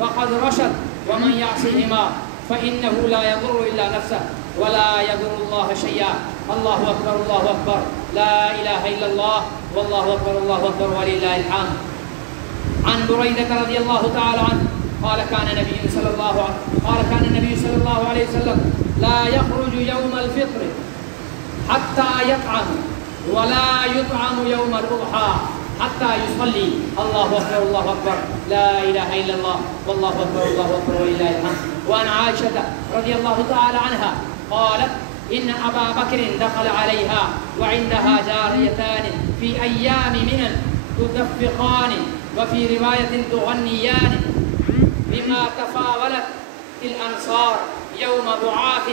فقد رشد ومن يعصهما فإنه لا يضر إلا نفسه ولا يضر الله شيئا. الله أكبر الله أكبر لا إله إلا الله والله أكبر الله أكبر ولله الحمد. عن بريدة رضي الله تعالى عنه قال كان النبي صلى الله عليه وسلم لا يخرج يوم الفطر حتى يطعم ولا يطعم يوم الأضحى حتى يصلي. الله أكبر الله أكبر لا إله إلا الله والله أكبر الله أكبر ولله الحمد. وعن عائشة رضي الله تعالى عنها قالت إن أبا بكر دخل عليها وعندها جاريتان في أيام منى تدفقان وفي رواية تغنيان بما تفاولت الأنصار يوم بعاث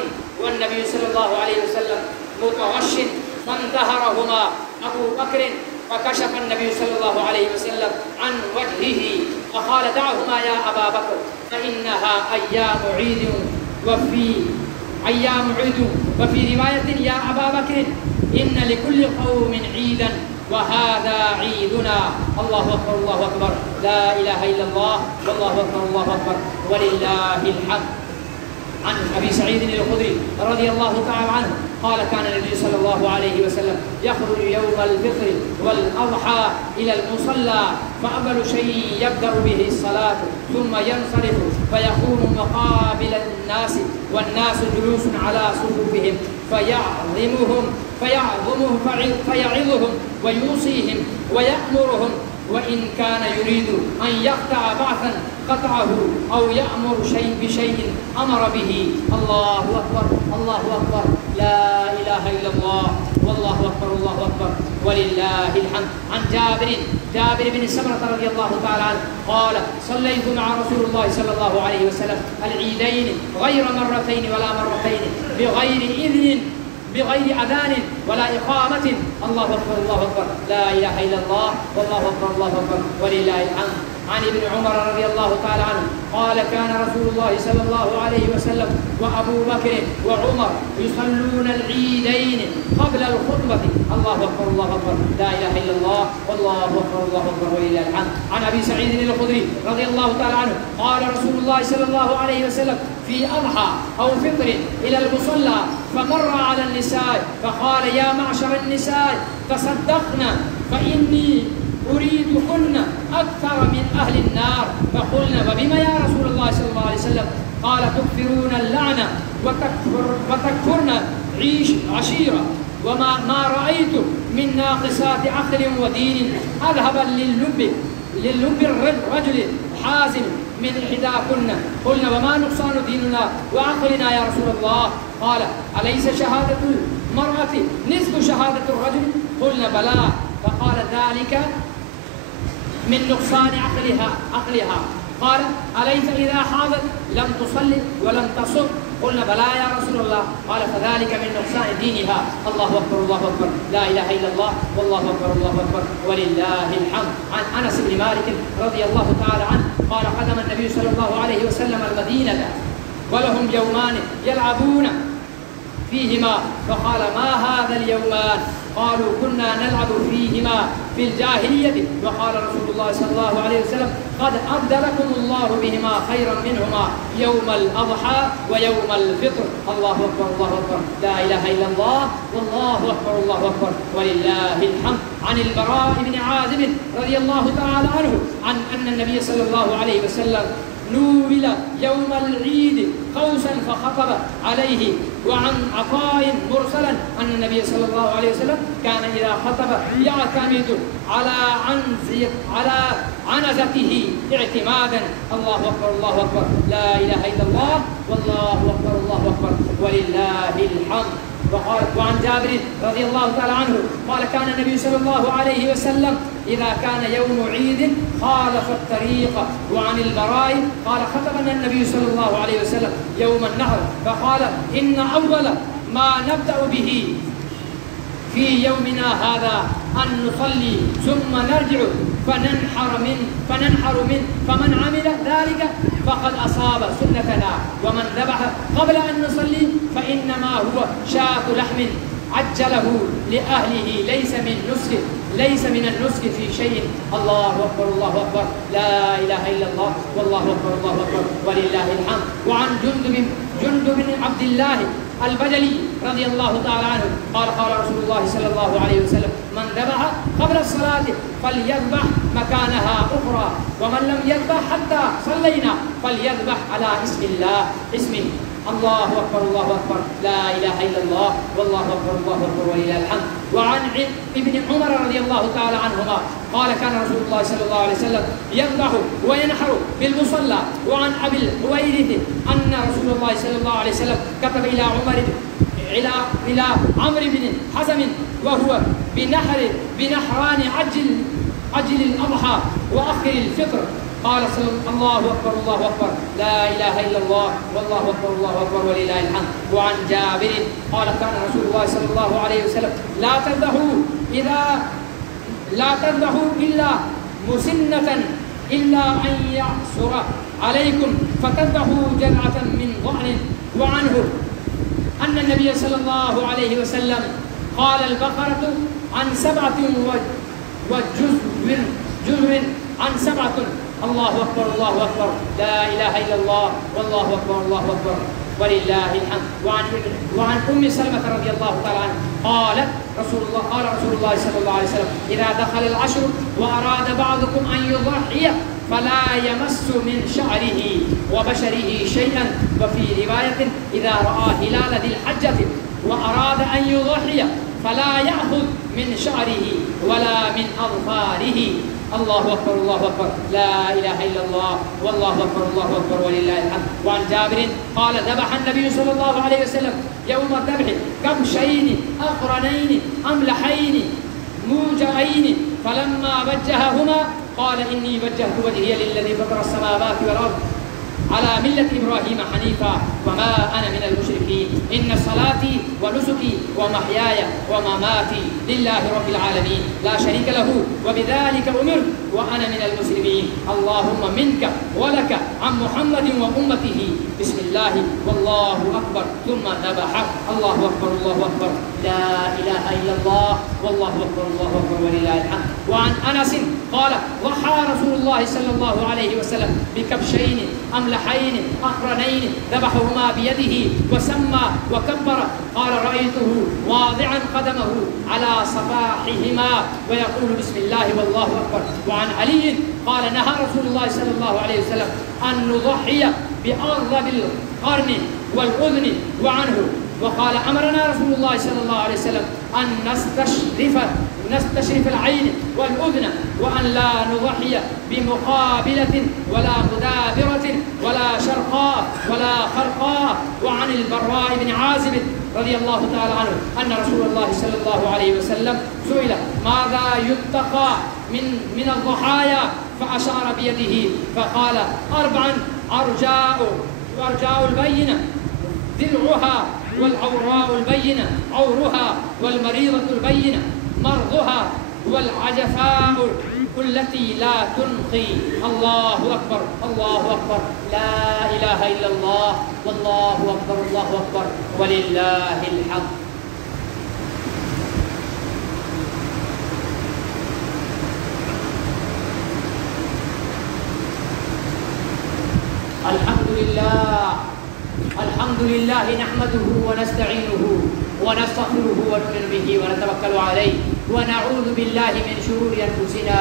والنبي صلى الله عليه وسلم متغش فانتهرهما أبو بكر فكشف النبي صلى الله عليه وسلم عن وجهه فقال دعهما يا أبا بكر فإنها أيام عيد وفي رواية يا أبا بكر إن لكل قوم عيدا وهذا عيدنا. الله أكبر الله أكبر لا إله إلا الله والله أكبر الله أكبر ولله الحمد. عن أبي سعيد الخدري رضي الله تعالى عنه قال كان النبي صلى الله عليه وسلم يخرج يوم الفطر والأضحى إلى المصلى فأول شيء يبدأ به الصلاة ثم ينصرف فيقوم مقابل الناس والناس جلوس على صفوفهم فيعظهم ويوصيهم ويأمرهم وإن كان يريد أن يقطع بعثا قطعه أو يأمر شيء بشيء أمر به. الله أكبر الله أكبر لا إله إلا الله والله أكبر الله أكبر ولله الحمد. عن جابر بن سمرة رضي الله تعالى عنه قال صليت مع رسول الله صلى الله عليه وسلم العيدين غير مرتين ولا مرتين بغير أذان ولا إقامة. الله أكبر الله أكبر لا إله إلا الله والله أكبر الله أكبر ولله الحمد. عن ابن عمر رضي الله تعالى عنه قال كان رسول الله صلى الله عليه وسلم وأبو بكر وعمر يصلون العيدين قبل الخطبة. الله أكبر الله أكبر لا إله إلا الله والله أكبر الله أكبر ولله الحمد. عن أبي سعيد الخدري رضي الله تعالى عنه قال رسول الله صلى الله عليه وسلم في أضحى أو فطر إلى المصلى فمر على النساء فقال يا معشر النساء تصدقنا فإني أريدكن أكثر من أهل النار. فقلنا وبما يا رسول الله صلى الله عليه وسلم؟ قال تكثرون اللعنة وتكفرن عشيرة وما رأيت من ناقصات عقل ودين أذهبا للب الرجل حازم من إحداكن. قلنا وما نقصان ديننا وعقلنا يا رسول الله؟ قال أليس شهادة المرأة نصف شهادة الرجل؟ قلنا بلى. فقال ذلك من نقصان عقلها. قال أليس إذا حاضت لم تصلي ولم تصم؟ قلنا بلى يا رسول الله. قال فذلك من نقصان دينها. الله أكبر الله أكبر، لا إله إلا الله، والله أكبر الله أكبر ولله الحمد. عن أنس بن مالك رضي الله تعالى عنه قال قدم النبي صلى الله عليه وسلم المدينة ولهم يومان يلعبون فيهما، فقال ما هذا اليومان؟ قالوا كنا نلعب فيهما في الجاهلية. وقال رسول الله صلى الله عليه وسلم قد أبدلكم الله بهما خيرا منهما يوم الأضحى ويوم الفطر. الله أكبر الله أكبر، لا إله إلا الله، والله أكبر الله أكبر ولله الحمد. عن البراء بن عازب رضي الله تعالى عنه عن أن النبي صلى الله عليه وسلم نول يوم العيد قوسا فخطب عليه. وعن عطاء مرسلا أن النبي صلى الله عليه وسلم كان إذا خطب يعتمد على عنزته اعتمادا. الله أكبر الله أكبر، لا إله إلا الله، والله أكبر الله أكبر ولله الحمد. وعن جابر رضي الله تعالى عنه قال كان النبي صلى الله عليه وسلم إذا كان يوم عيد خالف الطريق. وعن البراء قال خطبنا النبي صلى الله عليه وسلم يوم النحر فقال إن أول ما نبدأ به في يومنا هذا أن نصلي ثم نرجع فننحر منه فمن عمل ذلك فقد أصاب سنتنا، ومن ذبح قبل أن نصلي فإنما هو شاة لحم عجله لأهله ليس من النسك في شيء. الله أكبر الله أكبر، لا إله إلا الله، والله أكبر الله أكبر ولله الحمد. وعن جندب بن عبد الله البجلي رضي الله تعالى عنه قال قال رسول الله صلى الله عليه وسلم من ذبح قبل الصلاة فليذبح مكانها أخرى، ومن لم يذبح حتى صلينا فليذبح على اسمه. الله أكبر الله أكبر، لا إله إلا الله، والله أكبر الله أكبر ولله الحمد. وعن ابن عمر رضي الله تعالى عنهما قال كان رسول الله صلى الله عليه وسلم يذبح وينحر بالمصلى. وعن أبي الحويرث أن رسول الله صلى الله عليه وسلم كتب إلى عمرو بن حزم وهو بنحران عجل الأضحى وأخر الفطر. قال الله أكبر الله أكبر، لا إله إلا الله، والله أكبر الله أكبر ولله الحمد. وعن جابر قال كان رسول الله صلى الله عليه وسلم لا تذبحوا إلا مسنة إلا أن يعسر عليكم فتذبحوا جذعة من ضأن. وعنه أن النبي صلى الله عليه وسلم قال البقرة عن 7 وجزء عن 7. الله أكبر الله أكبر، لا إله إلا الله، والله أكبر الله أكبر ولله الحمد. وعن أم سلمة رضي الله تعالى عنها قال رسول الله صلى الله عليه وسلم إذا دخل العشر وأراد بعضكم أن يضحي فلا يمس من شعره وبشره شيئا. وفي رواية إذا رأى هلال ذي الحجة وأراد أن يضحي فلا يأخذ من شعره ولا من أظفاره. الله أكبر الله أكبر، لا إله إلا الله، والله أكبر الله أكبر ولله الحمد. وعن جابر قال ذبح النبي صلى الله عليه وسلم يوم الذبح كبشين أقرنين أملحين موجعين فلما وجههما قال إني وجهت وجهي للذي فطر السماوات والأرض على ملة إبراهيم حنيفا وما أنا من المشركين إن صلاتي ونسكي ومحياي ومماتي لله رب العالمين لا شريك له وبذلك أمرت وأنا من المسلمين. اللهم منك ولك عن محمد وأمته بسم الله والله أكبر ثم ذبح. الله أكبر الله أكبر، لا إله إلا الله، والله أكبر الله أكبر ولله الحمد. وعن أنس قال ضحى رسول الله صلى الله عليه وسلم بكبشين أملحين أقرنين ذبحهما بيده وسمى وكبر. قال رأيته واضعا قدمه على صفاحهما ويقول بسم الله والله أكبر. وعن علي قال نهى رسول الله صلى الله عليه وسلم أن نضحي بأغضب القرن والأذن. وعنه وقال أمرنا رسول الله صلى الله عليه وسلم أن نستشرف نستشرف العين والأذن، وأن لا نضحي بمقابلة ولا مدابرة ولا شرقاء ولا خرقاء. وعن البراء بن عازب رضي الله تعالى عنه أن رسول الله صلى الله عليه وسلم سئل ماذا يتقى من الضحايا، فأشار بيده فقال 4: أرجاء البينة ذرعها، والعوراء البينة عورها، والمريضة البينة مرضها، والعجفاء التي لا تنقي. الله أكبر الله أكبر، لا إله إلا الله، والله أكبر الله أكبر، ولله الحمد. الحمد لله نحمده ونستعينه ونستغفره ونؤمن به ونتوكل عليه، ونعوذ بالله من شرور أنفسنا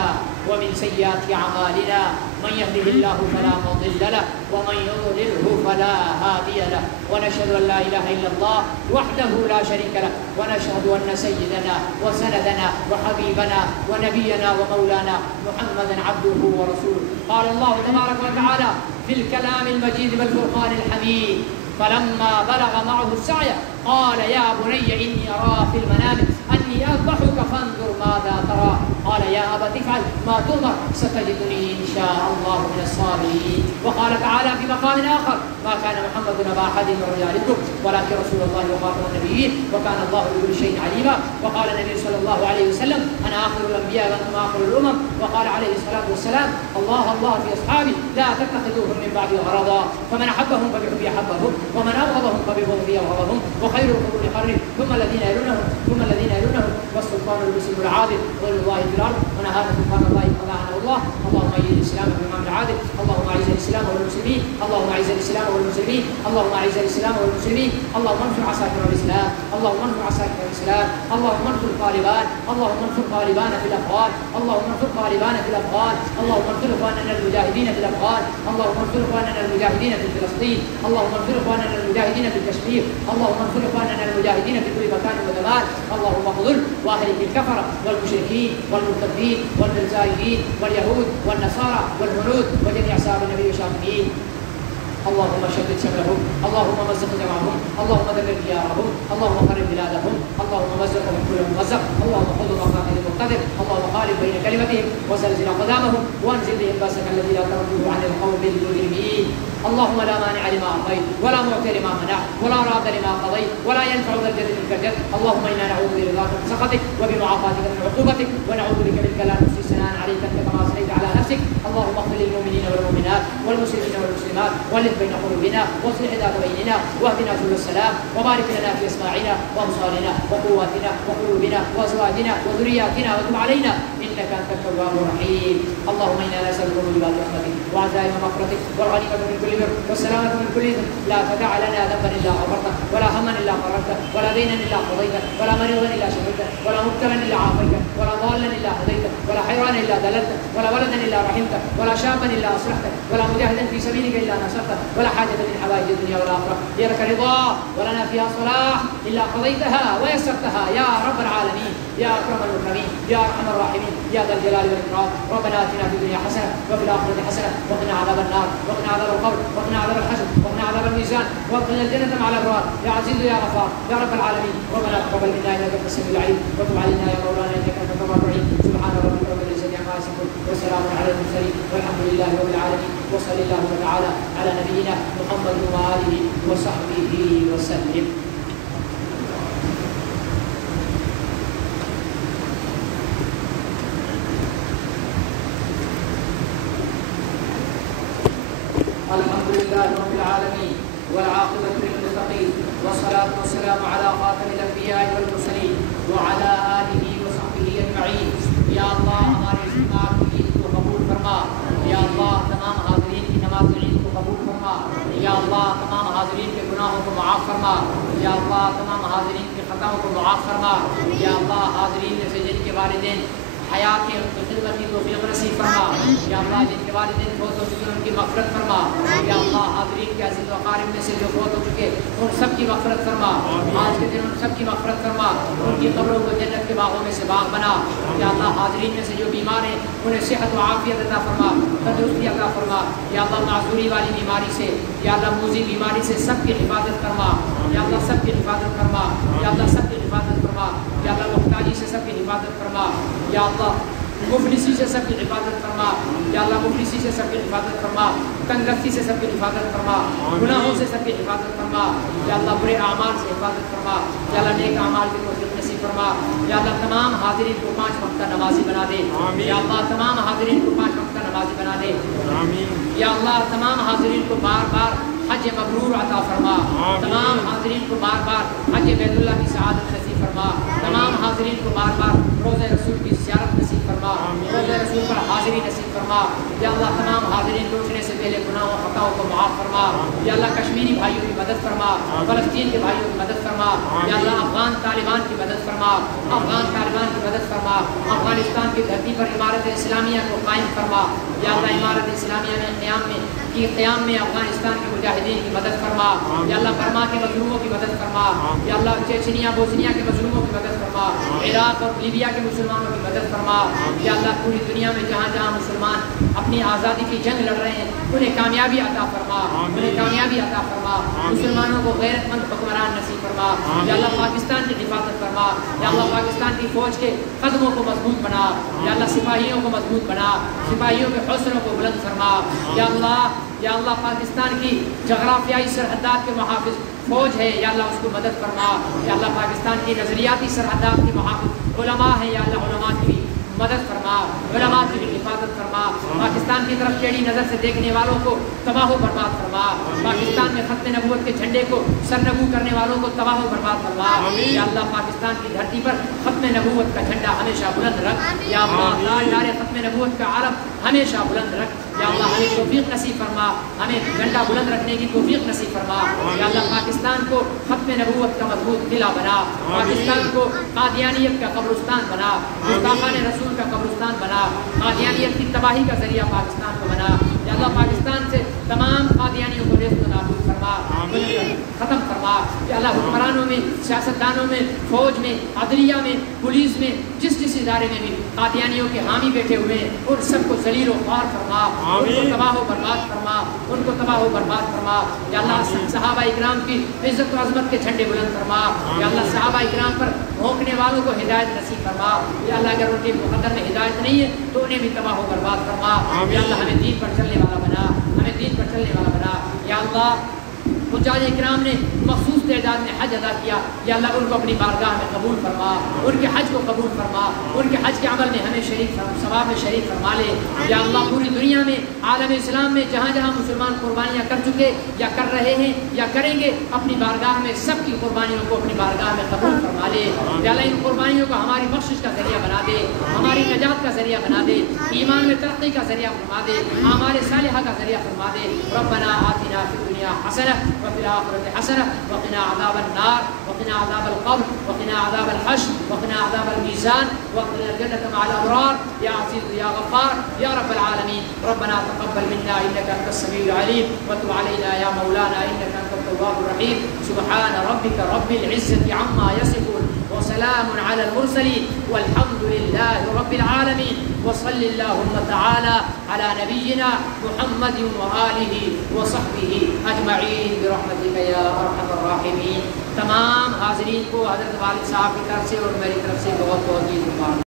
ومن سيئات أعمالنا، من يهده الله فلا مضل له ومن يضلله فلا هادي له، ونشهد أن لا إله إلا الله وحده لا شريك له، ونشهد أن سيدنا وسندنا وحبيبنا ونبينا ومولانا محمدا عبده ورسوله. قال الله تبارك وتعالى في الكلام المجيد والفرقان الحميد: فلما بلغ معه السعي قال يا بني إني أرى في المنام أني أذبحك فانظر ماذا ترى. قال يا أبت افعل ما تؤمر ستجدني إن شاء الله من الصابرين. وقال تعالى في مقام آخر: ما كان محمد أبا أحد من رجالكم ولكن رسول الله وخاتم النبيين وكان الله بكل شيء عليما. وقال النبي صلى الله عليه وسلم: أنا آخر الأنبياء وأنتم آخر الأمم. وقال عليه الصلاة والسلام: الله الله في أصحابي لا تتخذوهم من بعد غرضا، فمن أحبهم فبحبي أحبهم ومن أبغضهم فببغضي أبغضهم، وخير القرون قرني ثم الذين يلونهم ثم الذين يلونهم، والسلطان المسلم العادل غير الله في الأرض، ونهانا سبحان الله فنهانا الله. اللهم أعز الإسلام بالإمام العادل، اللهم أعز الإسلام والمسلمين، اللهم أعز الإسلام والمسلمين، اللهم أعز الإسلام والمسلمين، اللهم انصر عساكر الإسلام، اللهم انصر عساكر الإسلام، اللهم انصر طالبان، اللهم انصر طالبان في الأفغان، اللهم انصر طالبان في الأفغان، اللهم انصر إخواننا المجاهدين في الأفغان، اللهم انصر إخواننا المجاهدين في فلسطين، اللهم انصر إخواننا المجاهدين في كشمير، اللهم انصر إخواننا المجاهدين في كل مكان وزمان. اللهم اخذل وأهلك الكفرة والمشركين والمرتدين والملزائين واليهود والنصارى والهنود وجميع أصحاب النبي والشافعين. اللهم شتت شملهم، اللهم مزق جمعهم، اللهم دمر ديارهم، اللهم خرب بلادهم، اللهم مزقهم كل ممزق، اللهم خذ مقاتل المقتدر، اللهم خالف بين كلمتهم وزلزل أقدامهم وانزل بهم بأسك الذي لا ترده عن القوم المجرمين. اللهم لا مانع لما أعطيت ولا معطي لما منعت ولا راد لما قضيت ولا ينفع ذا الجد منك الجد. اللهم إنا نعوذ برضاك من سخطك وبمعافاتك من عقوبتك، ونعوذ بك منك لا نحصي ثناء عليك أنت كما أثنيت على نفسك. اللهم اغفر للمؤمنين والمؤمنات والمسلمين والمسلمات والف بين قلوبنا واصلح ذات بيننا واهدنا سبل السلام، وبارك لنا في أسماعنا وأبصارنا وقواتنا وقلوبنا وأزواجنا وذرياتنا، وتب علينا إنك أنت التواب الرحيم. اللهم إنا نسألك موجبات رحمتك وعزائم مغفرتك والغنيمة من كل بر والسلامة من كل إثم، لا تدع لنا ذنبا إلا غفرته ولا هما إلا فرجته ولا دينا إلا قضيته ولا مريضا إلا شفيته ولا مبتلا إلا عافيته ولا ضالا إلا هديته ولا حيرانا إلا دللته ولا ولدا إلا رحمته ولا شابا إلا أصلحته ولا مجاهدا في سبيلك إلا نصرته ولا حاجة من حوائج الدنيا والآخرة هي لك رضا ولنا فيها صلاح إلا قضيتها ويسرتها يا رب العالمين، يا أكرم المكرمين، يا أرحم الراحمين، يا ذا الجلال والإكرام. ربنا آتنا في الدنيا حسنة وفي الآخرة حسنة وقنا عذاب النار وقنا عذاب القبر وقنا عذاب الحشر وقنا عذاب الميزان وادخلنا الجنة مع الأبرار يا عزيز يا غفار يا رب العالمين. ربنا تقبل منا إنك أنت السميع العليم، وتب علينا يا مولانا إنك أنت التواب الرحيم. سبحان ربك رب العزة عما يصفون وسلام على المرسلين والحمد لله رب العالمين، وصلى الله تعالى على نبينا محمد وآله وصحبه وسلم. الحمد لله رب العالمين والعاقبة للمتقين، والصلاة والسلام على خاتم الأنبياء والمرسلين وعلى آله وصحبه أجمعين. یا اللہ ہمارے اجتماع کی عید کو قبول فرما، یا اللہ تمام حاضرین کی نماز عید کو قبول فرما، یا اللہ تمام حاضرین کے گناہوں کو معاف فرما، یا اللہ تمام حاضرین کے خطاؤں کو معاف فرما، یا اللہ حاضرین میں سے جن کے والدین حیات کے ان کی خدمت کی توفیق نصیب فرما یا اللہ جن کے والدین فوت ہو چکے ان کی مغفرت فرما یا اللہ حاضرین کے عزیز و اقارب میں سے جو فوت ہو چکے ان سب کی مغفرت فرما آج کے دن ان سب کی مغفرت فرما ان کی قبروں کو جنت کے باغوں میں سے باغ بنا یا اللہ حاضرین میں سے جو بیمار ہیں انہیں صحت و عافیت عطا فرما تندرستی عطا فرما یا اللہ معذوری والی بیماری سے یا اللہ موذی بیماری سے سب کی حفاظت فرما یا اللہ سب کی حفاظت فرما یا اللہ سب کی حفاظت فرما یا اللہ محتاجی سے سب کی حفاظت فرما یا اللہ مفلسی سے سب کی حفاظت فرما یا اللہ مفلسی سے سب کی حفاظت فرما تنگستی سے سب کی حفاظت فرما گناہوں سے سب کی حفاظت فرما یا اللہ برے اعمال سے حفاظت فرما یا اللہ نیک اعمال کی توفیق نصیب فرما یا اللہ تمام حاضرین کو 5 وقت کا نمازی بنا دے یا اللہ تمام حاضرین کو 5 وقت کا نمازی بنا دے یا اللہ تمام حاضرین کو بار بار حج مبرور عطا فرما تمام حاضرین کو بار بار حج بیت اللہ کی سعادت نصیب فرما تمام حاضرین کو بار بار روضہ رسول کی زیارت نصیب فرما روضہ رسول پر حاضری نصیب فرما یا اللہ تمام حاضرین لوٹنے سے پہلے گناہوں و خطاؤں کو معاف فرما یا اللہ کشمیری بھائیوں کی مدد فرما فلسطین کے بھائیوں کی مدد فرما یا اللہ افغان طالبان کی مدد فرما افغان طالبان کی مدد فرما افغانستان کی دھرتی پر عمارت اسلامیہ کو قائم فرما یا اللہ عمارت اسلامیہ میں قیام میں افغانستان کے مجاہدین کی مدد فرما یا اللہ برما کے مظلوموں کی مدد فرما یا اللہ چیچنیا بوسنیا کے مظلوموں کی مدد فرما عراق اور لیبیا کے مسلمانوں کی مدد فرما یا اللہ پوری دنیا میں جہاں جہاں مسلمان اپنی آزادی کی جنگ لڑ رہے ہیں انہیں کامیابی عطا فرما انہیں کامیابی عطا فرما مسلمانوں کو غیرت مند حکمران نصیب فرما یا اللہ پاکستان کی حفاظت فرما یا اللہ پاکستان کی فوج کے قدموں کو مضبوط بنا یا اللہ سپاہیوں کو مضبوط بنا سپاہیوں کے حوصلوں کو بلند فرما یا اللہ پاکستان کی جغرافیائی سرحدات کے محافظ فوج ہے یا اللہ اس کو مدد فرما یا اللہ پاکستان کی نظریاتی سرحدات کی محافظ علماء ہیں یا اللہ علماء کی مدد فرما علماء کی بھی حفاظت فرما پاکستان کی طرف ٹیڑھی نظر سے دیکھنے والوں کو تباہ و برباد فرما پاکستان میں ختم نبوت کے جھنڈے کو سرنگو کرنے والوں کو تباہ و برباد فرما یا اللہ پاکستان کی دھرتی پر ختم نبوت کا جھنڈا ہمیشہ بلند رکھ یا اللہ تاجدار ختم نبوت کا عالم ہمیشہ بلند رکھ یا اللہ ہمیں توفیق نصیب فرما ہمیں جھنڈا بلند رکھنے کی توفیق نصیب فرما یا اللہ پاکستان کو ختم نبوت کا مضبوط قلعہ بنا پاکستان کو قادیانیت کا قبرستان بنا گستاخان رسول کا قبرستان بنا قادیانیت کی تباہی کا ذریعہ پاکستان کو بنا یا اللہ پاکستان سے تمام قادیانیوں کو ریست و نابود فرما ختم فرما یا اللہ حکمرانوں میں سیاستدانوں میں فوج میں عدلیہ میں پولیس میں جس ادارے میں بھی قادیانیوں کے حامی بیٹھے ہوئے ہیں ان سب کو ذلیل و خوار فرما ان کو تباہ و برباد فرما ان کو تباہ و برباد فرما یا اللہ صحابہ اکرام کی عزت و عظمت کے جھنڈے بلند فرما یا اللہ صحابہ اکرام پر بھونکنے والوں کو ہدایت نصیب فرما یا اللہ اگر ان کے مقدر میں ہدایت نہیں ہے تو انہیں بھی تباہ و برباد فرما یا اللہ ہمیں دین پر چلنے والا بنا ہمیں دین پر چلنے والا بنا یا اللہ حجاج اکرام نے مخصوص تعداد میں حج ادا کیا یا اللہ ان کو اپنی بارگاہ میں قبول فرما ان کے حج کو قبول فرما ان کے حج کے عمل میں ہمیں شریک ثواب میں شریک فرما لے یا اللہ پوری دنیا میں عالم اسلام میں جہاں جہاں مسلمان قربانیاں کر چکے یا کر رہے ہیں یا کریں گے اپنی بارگاہ میں سب کی قربانیوں کو اپنی بارگاہ میں قبول فرما لے یا اللہ ان قربانیوں کو ہماری بخشش کا ذریعہ بنا دے ہماری نجات کا ذریعہ بنا دے ایمان میں ترقی کا ذریعہ فرما دے اعمال صالحہ کا ذریعہ فرما دے ربنا آتنا فی الدنیا حسنہ وفي الآخرة حسنة وقنا عذاب النار وقنا عذاب القبر وقنا عذاب الحشر وقنا عذاب الميزان وقنا الجنة مع الأبرار يا عزيز يا غفار يا رب العالمين ربنا تقبل منا إنك أنت السميع العليم وتب علينا يا مولانا إنك أنت التواب الرحيم سبحان ربك رب العزة عما يصفون وسلام على المرسلين والحمد لله رب العالمين وصل اللهم تعالى على نبينا محمد وآله وصحبه أجمعين برحمتك يا أرحم الراحمين تمام حاضرین کو حضرت والد صاحب کی طرف سے اور میری طرف سے بہت بہت عید مبارک